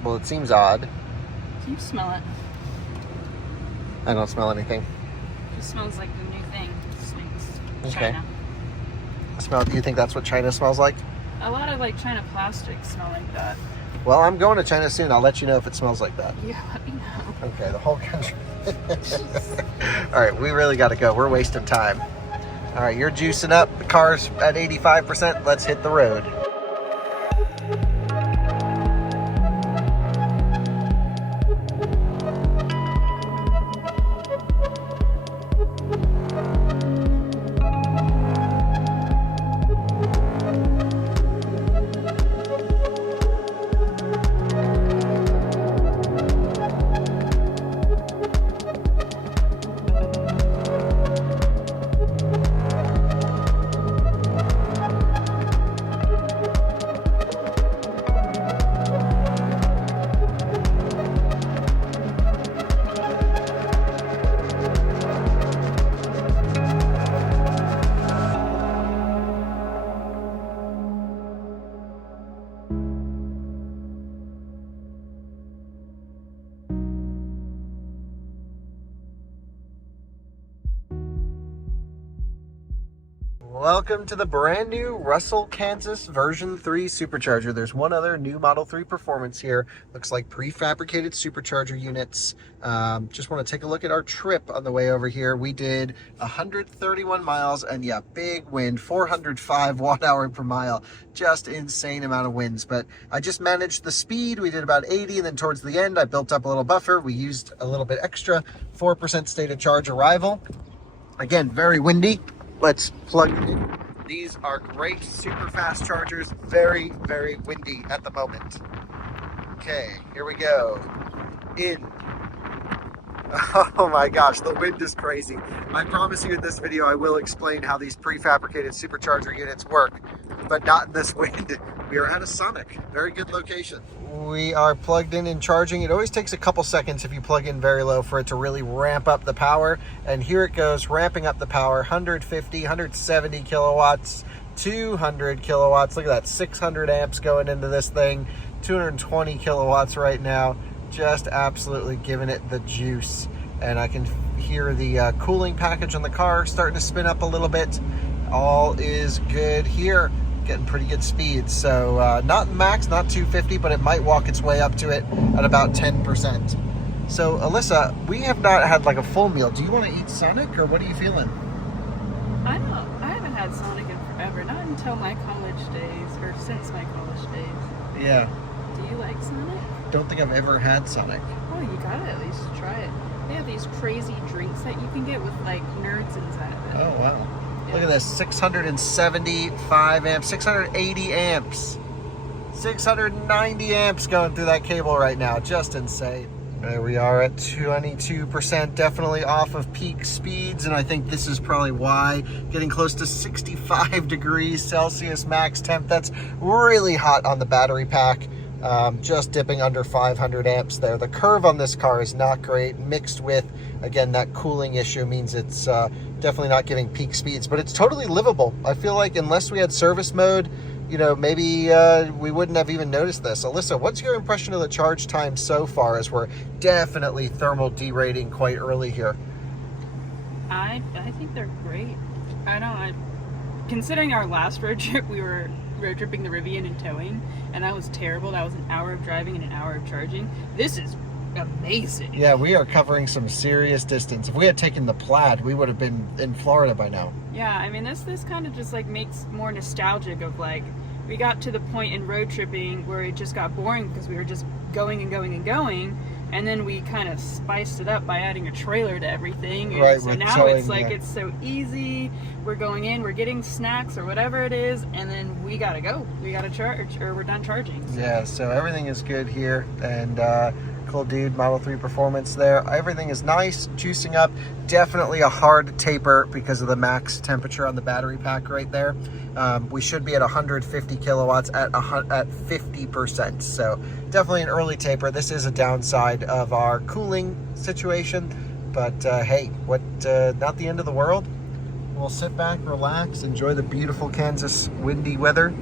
Well, it seems odd. Do you smell it? I don't smell anything. It just smells like the new thing. It smells Okay. China. Do you think that's what China smells like? A lot of like China plastics smell like that. Well, I'm going to China soon. I'll let you know if it smells like that. Yeah, let me know. Okay, the whole country. All right, we really got to go. We're wasting time. All right, you're juicing up. The car's at 85%. Let's hit the road. Welcome to the brand new Russell, Kansas version 3 Supercharger. There's one other new Model 3 performance here. Looks like prefabricated Supercharger units. Just want to take a look at our trip on the way over here. We did 131 miles and yeah, big wind, 405 watt-hour per mile. Just insane amount of winds, but I just managed the speed. We did about 80 and then towards the end, I built up a little buffer. We used a little bit extra, 4% state of charge arrival. Again, very windy. Let's plug it in. These are great, super fast chargers. Very, very windy at the moment. Okay, here we go. In. Oh my gosh, the wind is crazy. I promise you in this video I will explain how these prefabricated supercharger units work, but not in this wind. We are at a Sonic. Very good location. We are plugged in and charging. It always takes a couple seconds if you plug in very low for it to really ramp up the power. And here it goes, ramping up the power, 150, 170 kilowatts, 200 kilowatts. Look at that, 600 amps going into this thing, 220 kilowatts right now. Just absolutely giving it the juice. And I can hear the cooling package on the car starting to spin up a little bit. All is good here. Getting pretty good speed. So not max, not 250, but it might walk its way up to it at about 10%. So Alyssa, we have not had like a full meal. Do you want to eat Sonic or what are you feeling? I haven't had Sonic in forever. Not until my college days, or since my college days. Yeah. Do you like Sonic? Don't think I've ever had Sonic. Oh, you gotta at least try it. They have these crazy drinks that you can get with like nerds inside of it. Oh wow. Look at this, 675 amps, 680 amps, 690 amps going through that cable right now. Just insane. There we are at 22%, definitely off of peak speeds, and I think this is probably why. Getting close to 65 degrees Celsius max temp. That's really hot on the battery pack. just dipping under 500 amps there. The curve on this car is not great, mixed with, again, that cooling issue means it's definitely not giving peak speeds, but it's totally livable. I feel like unless we had service mode, you know, maybe we wouldn't have even noticed this. Alyssa, what's your impression of the charge time so far, as we're definitely thermal derating quite early here? I think they're great. Considering our last road trip, we were road tripping the Rivian and towing, and that was terrible. That was an hour of driving and an hour of charging. This is amazing. Yeah, we are covering some serious distance. If we had taken the Plaid, we would have been in Florida by now. Yeah, I mean, this kind of just like makes more nostalgic of like, we got to the point in road tripping where it just got boring because we were just going and going and going, and then we kind of spiced it up by adding a trailer to everything. And right, so now towing, it's like, yeah. it's so easy. We're going in, we're getting snacks or whatever it is, and then we gotta go. We gotta charge, or we're done charging. So. Yeah, so everything is good here, and cool dude, Model 3 performance there. Everything is nice, juicing up. Definitely a hard taper because of the max temperature on the battery pack right there. We should be at 150 kilowatts at 50%, so definitely an early taper. This is a downside of our cooling situation, but hey, not the end of the world. We'll sit back, relax, enjoy the beautiful Kansas windy weather,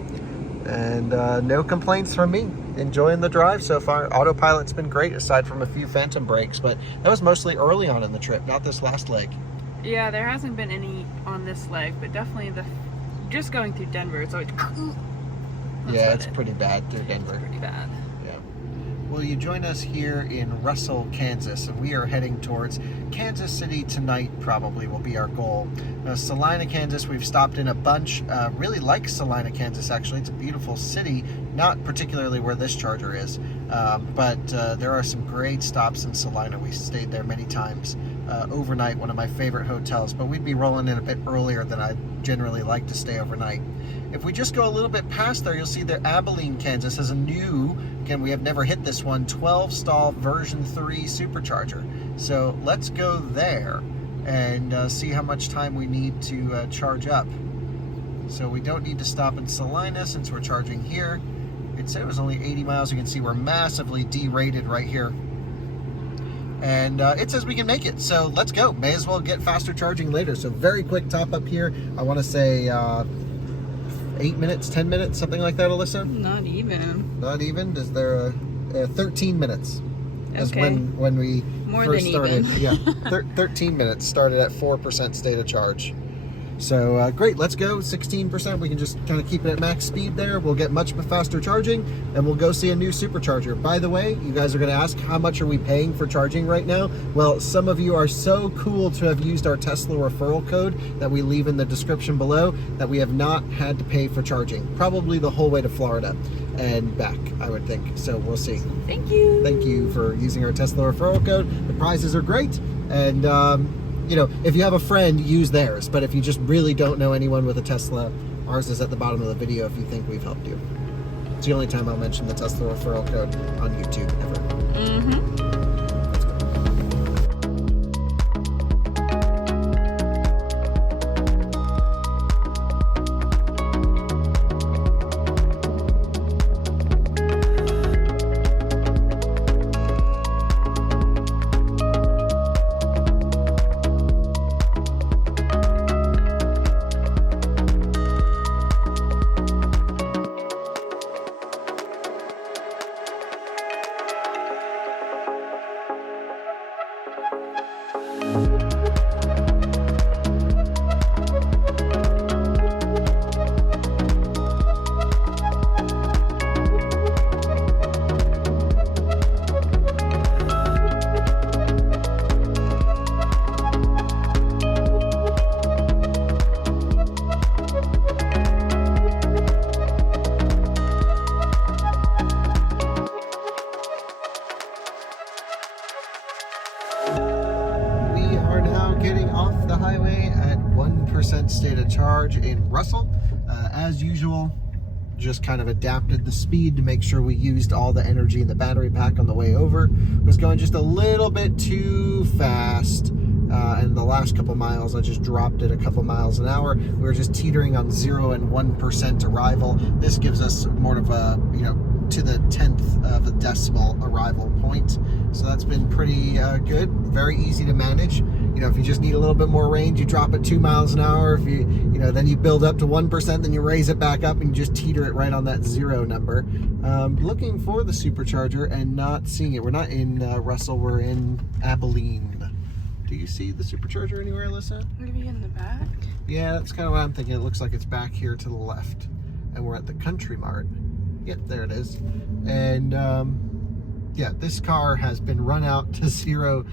and no complaints from me. Enjoying the drive so far. Autopilot's been great, aside from a few phantom brakes, but that was mostly early on in the trip, not this last leg. Yeah, there hasn't been any on this leg, but definitely just going through Denver, it's always... Yeah, it's pretty bad through Denver. It's pretty bad. Yeah. Well, you join us here in Russell, Kansas, and we are heading towards Kansas City tonight. Probably will be our goal. Salina, Kansas, we've stopped in a bunch. Really like Salina, Kansas, actually. It's a beautiful city, not particularly where this charger is, but there are some great stops in Salina. We stayed there many times. Overnight, one of my favorite hotels, but we'd be rolling in a bit earlier than I generally like to stay overnight. If we just go a little bit past there, you'll see that Abilene, Kansas has a new, again, we have never hit this one, 12-stall version 3 supercharger. So let's go there and see how much time we need to charge up. So we don't need to stop in Salina since we're charging here. It said it was only 80 miles. You can see we're massively derated right here. And it says we can make it, so let's go. May as well get faster charging later. So very quick top up here. I want to say 8 minutes, 10 minutes, something like that, Alyssa? Not even. Not even? Is there 13 minutes? Is Okay. when we More first than started. even. Yeah, 13 minutes, started at 4% state of charge. So great, let's go. 16%. We can just kind of keep it at max speed there. We'll get much faster charging, and we'll go see a new supercharger. By the way, you guys are going to ask, how much are we paying for charging right now? Well, some of you are so cool to have used our Tesla referral code that we leave in the description below that we have not had to pay for charging. Probably the whole way to Florida and back, I would think. So we'll see. Thank you. Thank you for using our Tesla referral code. The prizes are great, and you know, if you have a friend, use theirs. But if you just really don't know anyone with a Tesla, ours is at the bottom of the video if you think we've helped you. It's the only time I'll mention the Tesla referral code on YouTube ever. Mm-hmm. State of charge in Russell. As usual, just kind of adapted the speed to make sure we used all the energy in the battery pack on the way over. Was going just a little bit too fast, and the last couple miles I just dropped it a couple miles an hour. We were just teetering on 0 and 1% arrival. This gives us more of a, you know, to the 10th of a decimal arrival point. So that's been pretty good, very easy to manage. You know, if you just need a little bit more range, you drop it 2 miles an hour. If then you build up to 1%, then you raise it back up and you just teeter it right on that 0 number. Looking for the Supercharger and not seeing it. We're not in Russell, we're in Abilene. Do you see the Supercharger anywhere, Alyssa? Maybe in the back? Yeah, that's kind of what I'm thinking. It looks like it's back here to the left. And we're at the Country Mart. Yep, there it is. And yeah, this car has been run out to 0.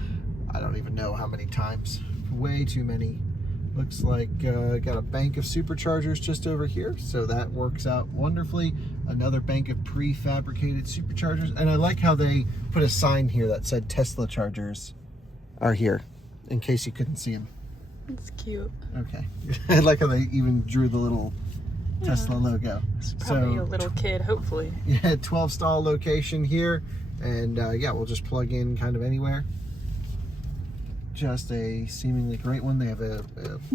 I don't even know how many times. Way too many. Looks like got a bank of Superchargers just over here, so that works out wonderfully. Another bank of prefabricated Superchargers. And I like how they put a sign here that said Tesla chargers are here, in case you couldn't see them. It's cute. Okay. I like how they even drew the little Tesla logo. It's probably So, a little kid, hopefully. yeah, 12 stall location here. And yeah, we'll just plug in kind of anywhere. Just a seemingly great one. They have a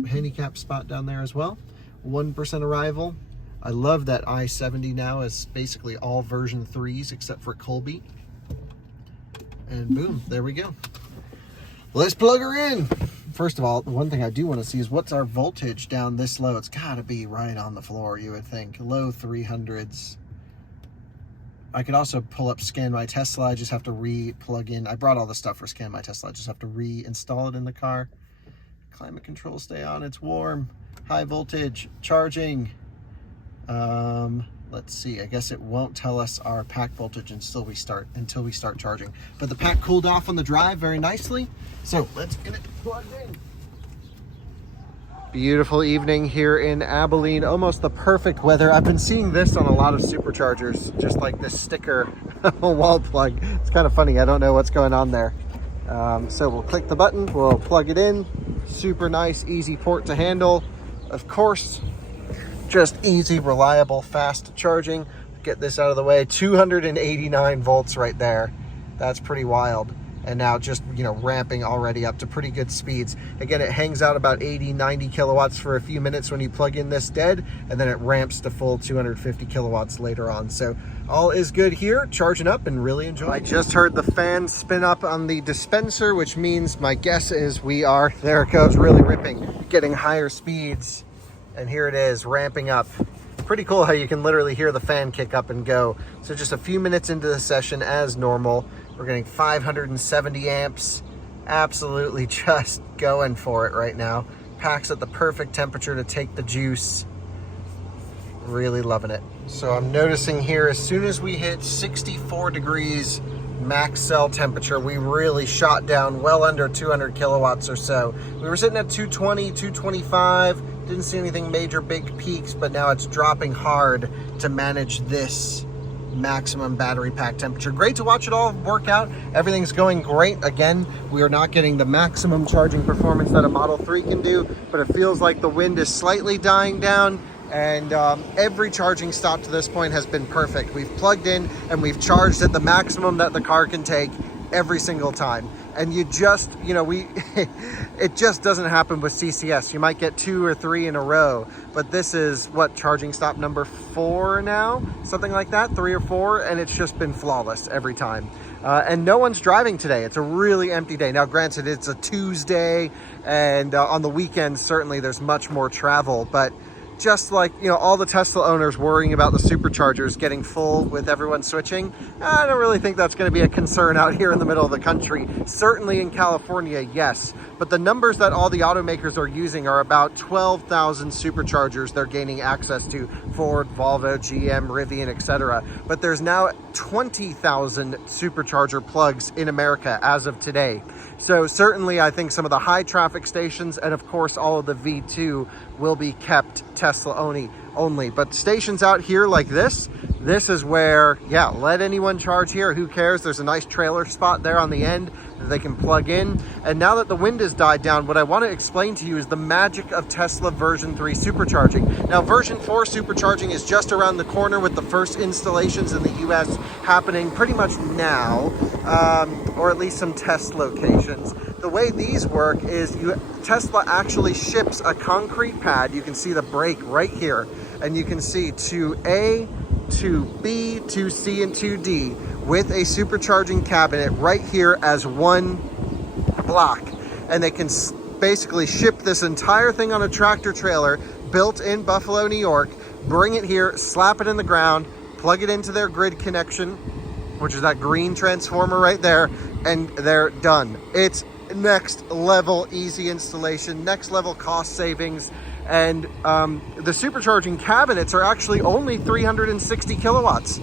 handicap spot down there as well. 1% arrival. I love that I-70 now is basically all version 3s except for Colby. And boom, there we go. Let's plug her in. First of all, the one thing I do want to see is what's our voltage down this low. It's got to be right on the floor, you would think. Low 300s. I could also pull up Scan My Tesla. I just have to re-plug in. I brought all the stuff for Scan My Tesla. I just have to reinstall it in the car. Climate control, stay on. It's warm. High voltage. Charging. Let's see. I guess it won't tell us our pack voltage until we start charging. But the pack cooled off on the drive very nicely. So let's get it plugged in. Beautiful evening here in Abilene. Almost the perfect weather. I've been seeing this on a lot of Superchargers, just like this sticker wall plug. It's kind of funny. I don't know what's going on there. So we'll click the button. We'll plug it in. Super nice, easy port to handle. Of course, just easy, reliable, fast charging. Get this out of the way. 289 volts right there. That's pretty wild. And now just, ramping already up to pretty good speeds. Again, it hangs out about 80, 90 kilowatts for a few minutes when you plug in this dead, and then it ramps to full 250 kilowatts later on. So all is good here, charging up and really enjoying it. I just heard the fan spin up on the dispenser, which means my guess is there it goes, really ripping, getting higher speeds. And here it is, ramping up. Pretty cool how you can literally hear the fan kick up and go. So just a few minutes into the session as normal, we're getting 570 amps. Absolutely just going for it right now. Pack's at the perfect temperature to take the juice. Really loving it. So I'm noticing here, as soon as we hit 64 degrees max cell temperature, we really shot down well under 200 kilowatts or so. We were sitting at 220, 225. Didn't see anything major, big peaks, but now it's dropping hard to manage this maximum battery pack temperature. Great to watch it all work out. Everything's going great. Again, we are not getting the maximum charging performance that a Model 3 can do, but it feels like the wind is slightly dying down, and every charging stop to this point has been perfect. We've plugged in and we've charged at the maximum that the car can take every single time. And you just, it just doesn't happen with CCS. You might get 2 or 3 in a row, but this is what, charging stop number 4 now? Something like that, 3 or 4, and it's just been flawless every time. And no one's driving today. It's a really empty day. Now, granted, it's a Tuesday, and on the weekends, certainly there's much more travel, but just like, all the Tesla owners worrying about the Superchargers getting full with everyone switching, I don't really think that's going to be a concern out here in the middle of the country. Certainly in California, yes. But the numbers that all the automakers are using are about 12,000 Superchargers they're gaining access to. Ford, Volvo, GM, Rivian, etc. But there's now 20,000 Supercharger plugs in America as of today. So certainly I think some of the high traffic stations, and of course all of the V2, will be kept Tesla only. But stations out here like this is where, yeah, let anyone charge here. Who cares? There's a nice trailer spot there on the end that they can plug in. And now that the wind has died down, what I want to explain to you is the magic of Tesla version 3 supercharging. Now, version 4 supercharging is just around the corner, with the first installations in the US happening pretty much now, or at least some test locations. The way these work is Tesla actually ships a concrete pad. You can see the brake right here, and you can see to A, 2B, 2C, and 2D with a supercharging cabinet right here as one block. And they can basically ship this entire thing on a tractor trailer built in Buffalo, New York, bring it here, slap it in the ground, plug it into their grid connection, which is that green transformer right there, and they're done. It's next level easy installation, next level cost savings. And the supercharging cabinets are actually only 360 kilowatts.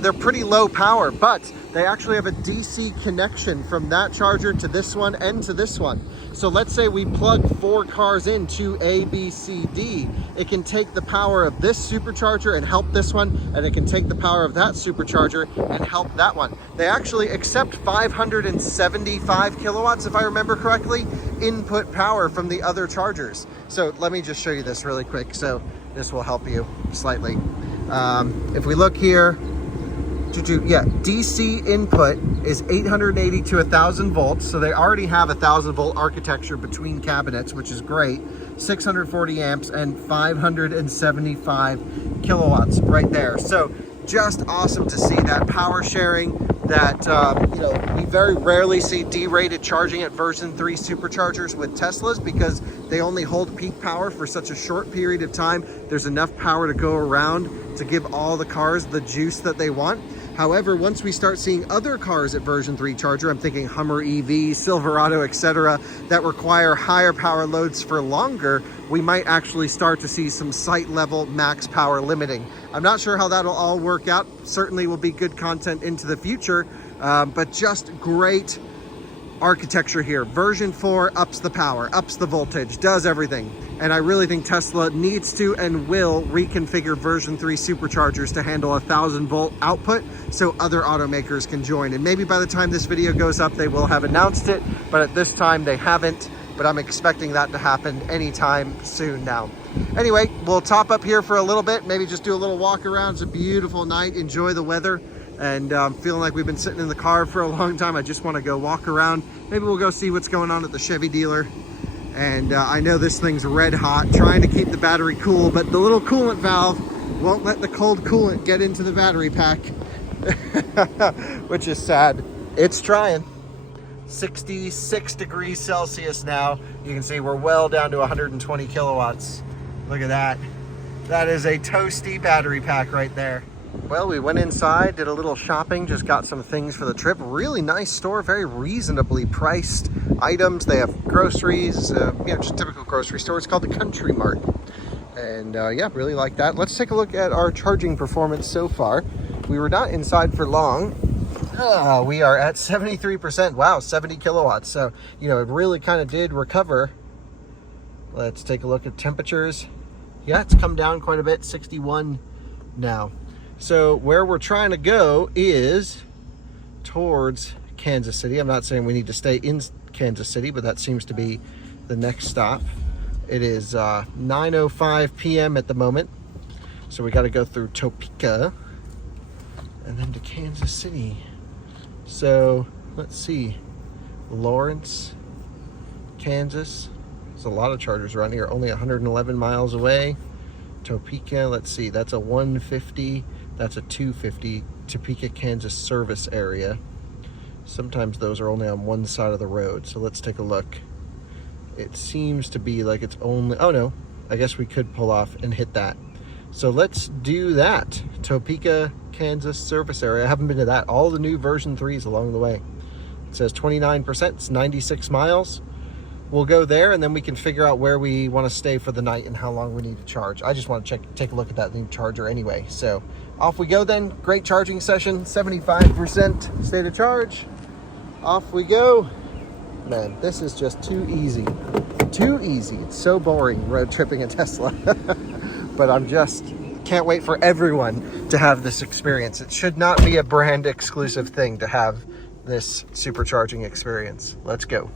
They're pretty low power, but they actually have a DC connection from that charger to this one and to this one. So let's say we plug 4 cars into A, B, C, D. It can take the power of this supercharger and help this one, and it can take the power of that supercharger and help that one. They actually accept 575 kilowatts, if I remember correctly, input power from the other chargers. So let me just show you this really quick. So this will help you slightly. If we look here, DC input is 880 to 1000 volts. So they already have a 1000 volt architecture between cabinets, which is great. 640 amps and 575 kilowatts right there. So just awesome to see that power sharing. That we very rarely see D-rated charging at version 3 superchargers with Teslas because they only hold peak power for such a short period of time. There's enough power to go around to give all the cars the juice that they want. However, once we start seeing other cars at version 3 charger, I'm thinking Hummer EV, Silverado, etc., that require higher power loads for longer, we might actually start to see some site level max power limiting. I'm not sure how that'll all work out. Certainly will be good content into the future, but just great architecture here. Version 4 ups the power, ups the voltage, does everything. And I really think Tesla needs to and will reconfigure version 3 superchargers to handle 1000 volt output so other automakers can join. And maybe by the time this video goes up, they will have announced it, but at this time they haven't. But I'm expecting that to happen anytime soon now. Anyway, we'll top up here for a little bit, maybe just do a little walk around. It's a beautiful night, enjoy the weather. And feeling like we've been sitting in the car for a long time. I just want to go walk around. Maybe we'll go see what's going on at the Chevy dealer. And I know this thing's red hot, trying to keep the battery cool, but the little coolant valve won't let the cold coolant get into the battery pack, which is sad. It's trying. 66 degrees Celsius now. You can see we're well down to 120 kilowatts. Look at that. That is a toasty battery pack right there. Well, we went inside, did a little shopping, just got some things for the trip. Really nice store, very reasonably priced items. They have groceries, just typical grocery store. It's called the Country Mart. And yeah, really like that. Let's take a look at our charging performance so far. We were not inside for long. We are at 73%. Wow, 70 kilowatts. So, it really kind of did recover. Let's take a look at temperatures. Yeah, it's come down quite a bit, 61 now. So where we're trying to go is towards Kansas City. I'm not saying we need to stay in Kansas City, but that seems to be the next stop. It is 9:05 p.m. at the moment. So we got to go through Topeka and then to Kansas City. So let's see, Lawrence, Kansas. There's a lot of chargers around here, only 111 miles away. Topeka, let's see, that's a 150. That's a 250 Topeka, Kansas service area. Sometimes those are only on one side of the road. So let's take a look. It seems to be like it's only, oh no, I guess we could pull off and hit that. So let's do that. Topeka, Kansas service area. I haven't been to that. All the new version 3s along the way. It says 29%, it's 96 miles. We'll go there and then we can figure out where we want to stay for the night and how long we need to charge. I just want to take a look at that new charger anyway. So off we go then. Great charging session, 75% state of charge. Off we go. Man, this is just too easy. Too easy. It's so boring road tripping a Tesla. But I'm just can't wait for everyone to have this experience. It should not be a brand exclusive thing to have this supercharging experience. Let's go.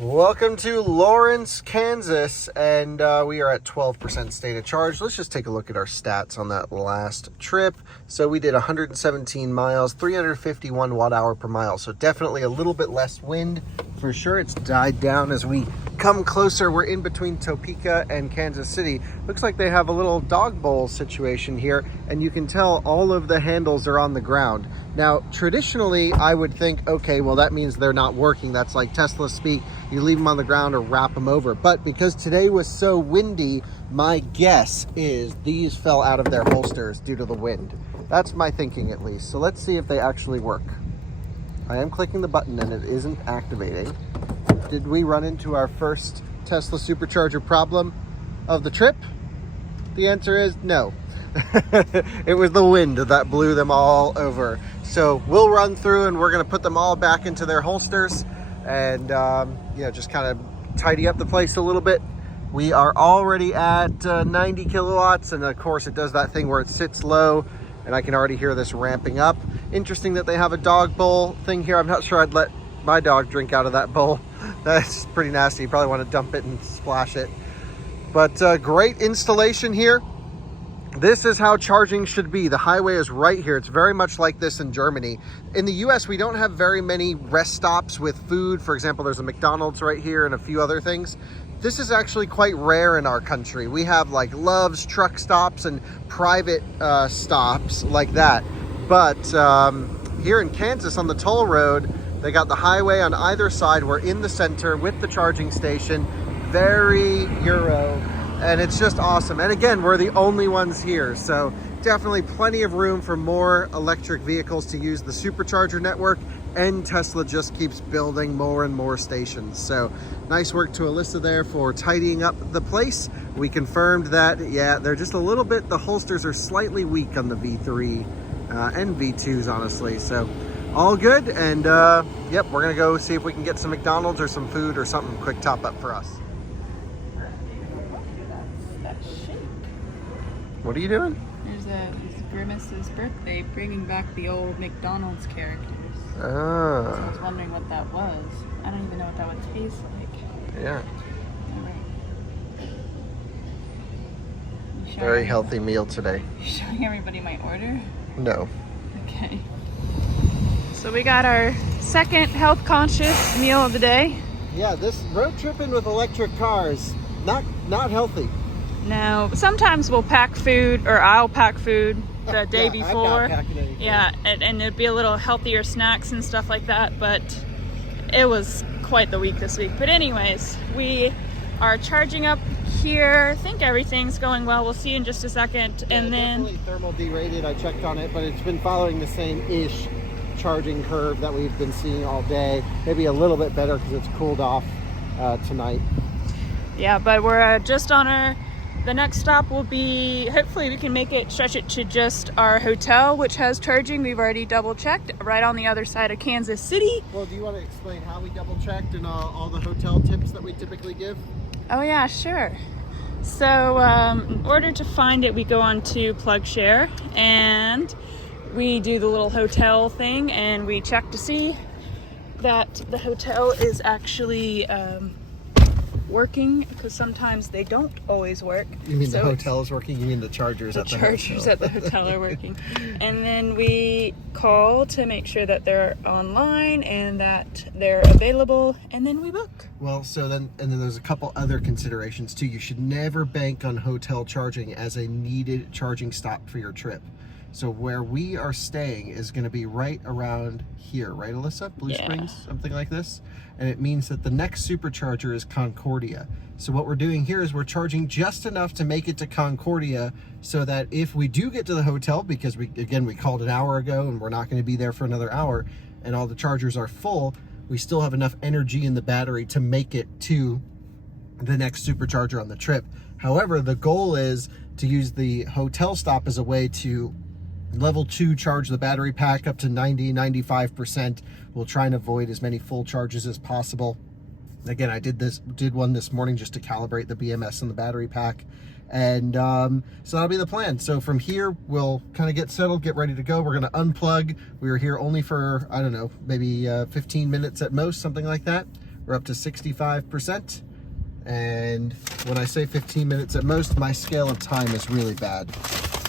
Welcome to Lawrence, Kansas, and we are at 12% state of charge. Let's just take a look at our stats on that last trip. So we did 117 miles, 351 watt hour per mile. So definitely a little bit less wind for sure. It's died down as we come closer. We're in between Topeka and Kansas City. Looks like they have a little dog bowl situation here, and you can tell all of the handles are on the ground. Now, traditionally, I would think, okay, well, that means they're not working. That's like Tesla speak. You leave them on the ground or wrap them over. But because today was so windy, my guess is these fell out of their holsters due to the wind. That's my thinking, at least. So let's see if they actually work. I am clicking the button and it isn't activating. Did we run into our first Tesla Supercharger problem of the trip? The answer is no. It was the wind that blew them all over. So we'll run through and we're going to put them all back into their holsters and just kind of tidy up the place a little bit. We are already at 90 kilowatts, and of course it does that thing where it sits low, and I can already hear this ramping up. Interesting that they have a dog bowl thing here. I'm not sure I'd let my dog drink out of that bowl. That's pretty nasty. You probably want to dump it and splash it. But great installation here. This is how charging should be. The highway is right here. It's very much like this in Germany. In the US, we don't have very many rest stops with food. For example, there's a McDonald's right here and a few other things. This is actually quite rare in our country. We have like Love's truck stops and private stops like that. But here in Kansas on the toll road, they got the highway on either side. We're in the center with the charging station. Very Euro. And it's just awesome. And again, we're the only ones here. So definitely plenty of room for more electric vehicles to use the Supercharger network. And Tesla just keeps building more and more stations. So nice work to Alyssa there for tidying up the place. We confirmed that, yeah, they're just a little bit, the holsters are slightly weak on the V3 and V2s, honestly. So all good. And yep, we're gonna go see if we can get some McDonald's or some food or something quick top up for us. What are you doing? It's Grimace's birthday, bringing back the old McDonald's characters. Ah. So I was wondering what that was. I don't even know what that would taste like. Yeah. Right. Very healthy meal today. You showing everybody my order? No. Okay. So we got our second health conscious meal of the day. Yeah, this road tripping with electric cars, not healthy. No, sometimes we'll pack food, or I'll pack food the day before. I'm not packing anything. Yeah, and it'd be a little healthier snacks and stuff like that, but it was quite the week this week. But anyways, we are charging up here. I think everything's going well. We'll see in just a second. Yeah, and then definitely thermal derated. I checked on it, but it's been following the same-ish charging curve that we've been seeing all day. Maybe a little bit better because it's cooled off tonight. Yeah, but we're just on our... The next stop will be, hopefully we can stretch it to just our hotel, which has charging. We've already double checked, right on the other side of Kansas City. Well, do you want to explain how we double checked and all the hotel tips that we typically give? Oh yeah, sure. So in order to find it, we go on to PlugShare and we do the little hotel thing and we check to see that the hotel is actually working, because sometimes they don't always work. You mean the hotel is working? You mean the chargers at the hotel? The chargers at the hotel are working. And then we call to make sure that they're online and that they're available, and then we book. Well, and then there's a couple other considerations too. You should never bank on hotel charging as a needed charging stop for your trip. So where we are staying is going to be right around here, right, Alyssa? Blue Springs, something like this. And it means that the next Supercharger is Concordia. So what we're doing here is we're charging just enough to make it to Concordia so that if we do get to the hotel, because we called an hour ago and we're not going to be there for another hour, and all the chargers are full, we still have enough energy in the battery to make it to the next Supercharger on the trip. However, the goal is to use the hotel stop as a way to level 2 charge the battery pack up to 90-95%. We'll try and avoid as many full charges as possible. Again, I did one this morning just to calibrate the BMS and the battery pack, and so that'll be the plan. So from here we'll kind of get settled, get ready to go. We're going to unplug. We were here only for, I don't know, maybe 15 minutes at most, something like that. We're up to 65%. And when I say 15 minutes at most, my scale of time is really bad.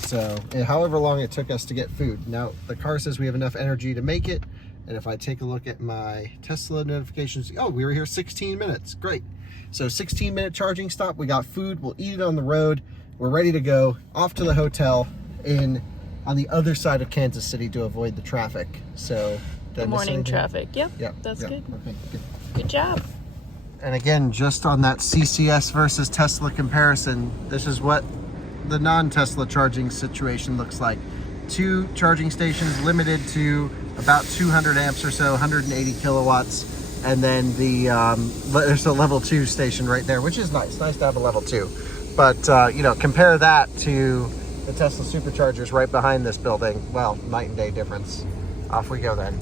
So however long it took us to get food. Now the car says we have enough energy to make it. And if I take a look at my Tesla notifications, oh, we were here 16 minutes. Great. So 16-minute charging stop. We got food. We'll eat it on the road. We're ready to go off to the hotel on the other side of Kansas City to avoid the traffic. So The morning traffic. Yep. That's good. Okay, good. Good job. And again, just on that CCS versus Tesla comparison, this is what the non-Tesla charging situation looks like. 2 charging stations limited to about 200 amps or so, 180 kilowatts. And then there's a level 2 station right there, which is nice. Nice to have a level 2. But, you know, compare that to the Tesla Superchargers right behind this building. Well, night and day difference. Off we go then.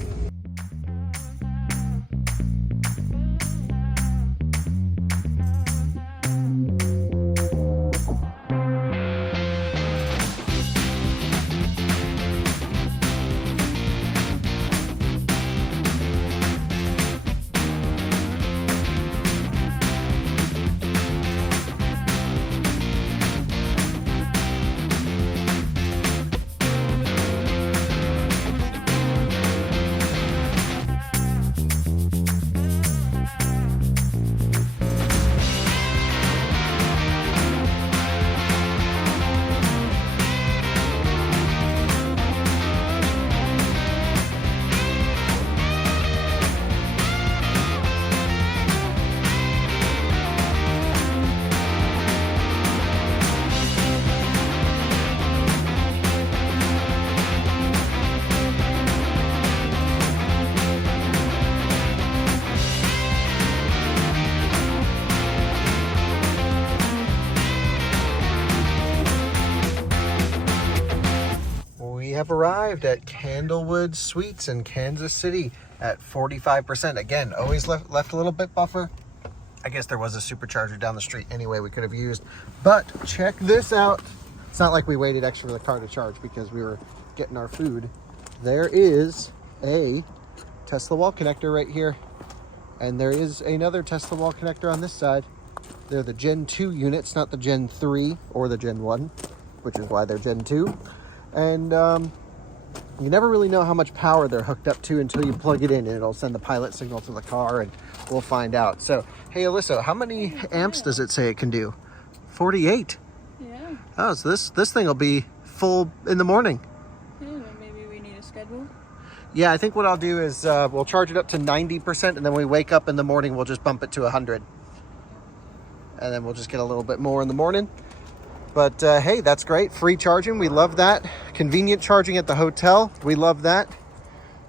We have arrived at Candlewood Suites in Kansas City at 45%. Again, always left a little bit buffer. I guess there was a supercharger down the street anyway we could have used. But check this out. It's not like we waited extra for the car to charge because we were getting our food. There is a Tesla wall connector right here. And there is another Tesla wall connector on this side. They're the Gen 2 units, not the Gen 3 or the Gen 1, which is why they're Gen 2. And you never really know how much power they're hooked up to until you plug it in, and it'll send the pilot signal to the car, and we'll find out. So, hey, Alyssa, how many amps does it say it can do? 48. Yeah. Oh, so this thing will be full in the morning. Yeah, maybe we need a schedule. Yeah, I think what I'll do is we'll charge it up to 90%, and then when we wake up in the morning, we'll just bump it to 100. And then we'll just get a little bit more in the morning. But hey, that's great. Free charging, we love that. Convenient charging at the hotel, we love that.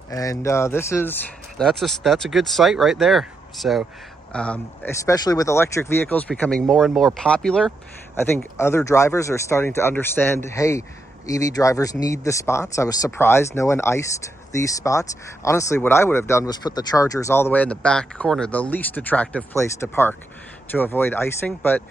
And that's a good site right there. So especially with electric vehicles becoming more and more popular, I think other drivers are starting to understand, hey, EV drivers need the spots. I was surprised no one iced these spots. Honestly, what I would have done was put the chargers all the way in the back corner, the least attractive place to park to avoid icing. But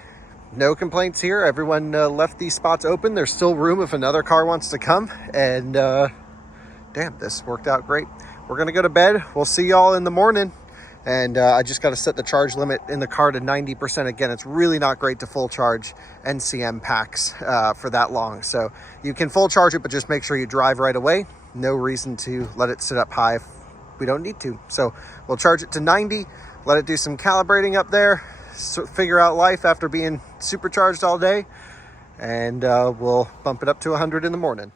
no complaints here. Everyone left these spots open. There's still room if another car wants to come. And damn, this worked out great. We're gonna go to bed. We'll see y'all in the morning. And I just got to set the charge limit in the car to 90%. Again, it's really not great to full charge NCM packs for that long. So you can full charge it, but just make sure you drive right away. No reason to let it sit up high if we don't need to. So we'll charge it to 90, let it do some calibrating up there, figure out life after being supercharged all day, and we'll bump it up to 100 in the morning.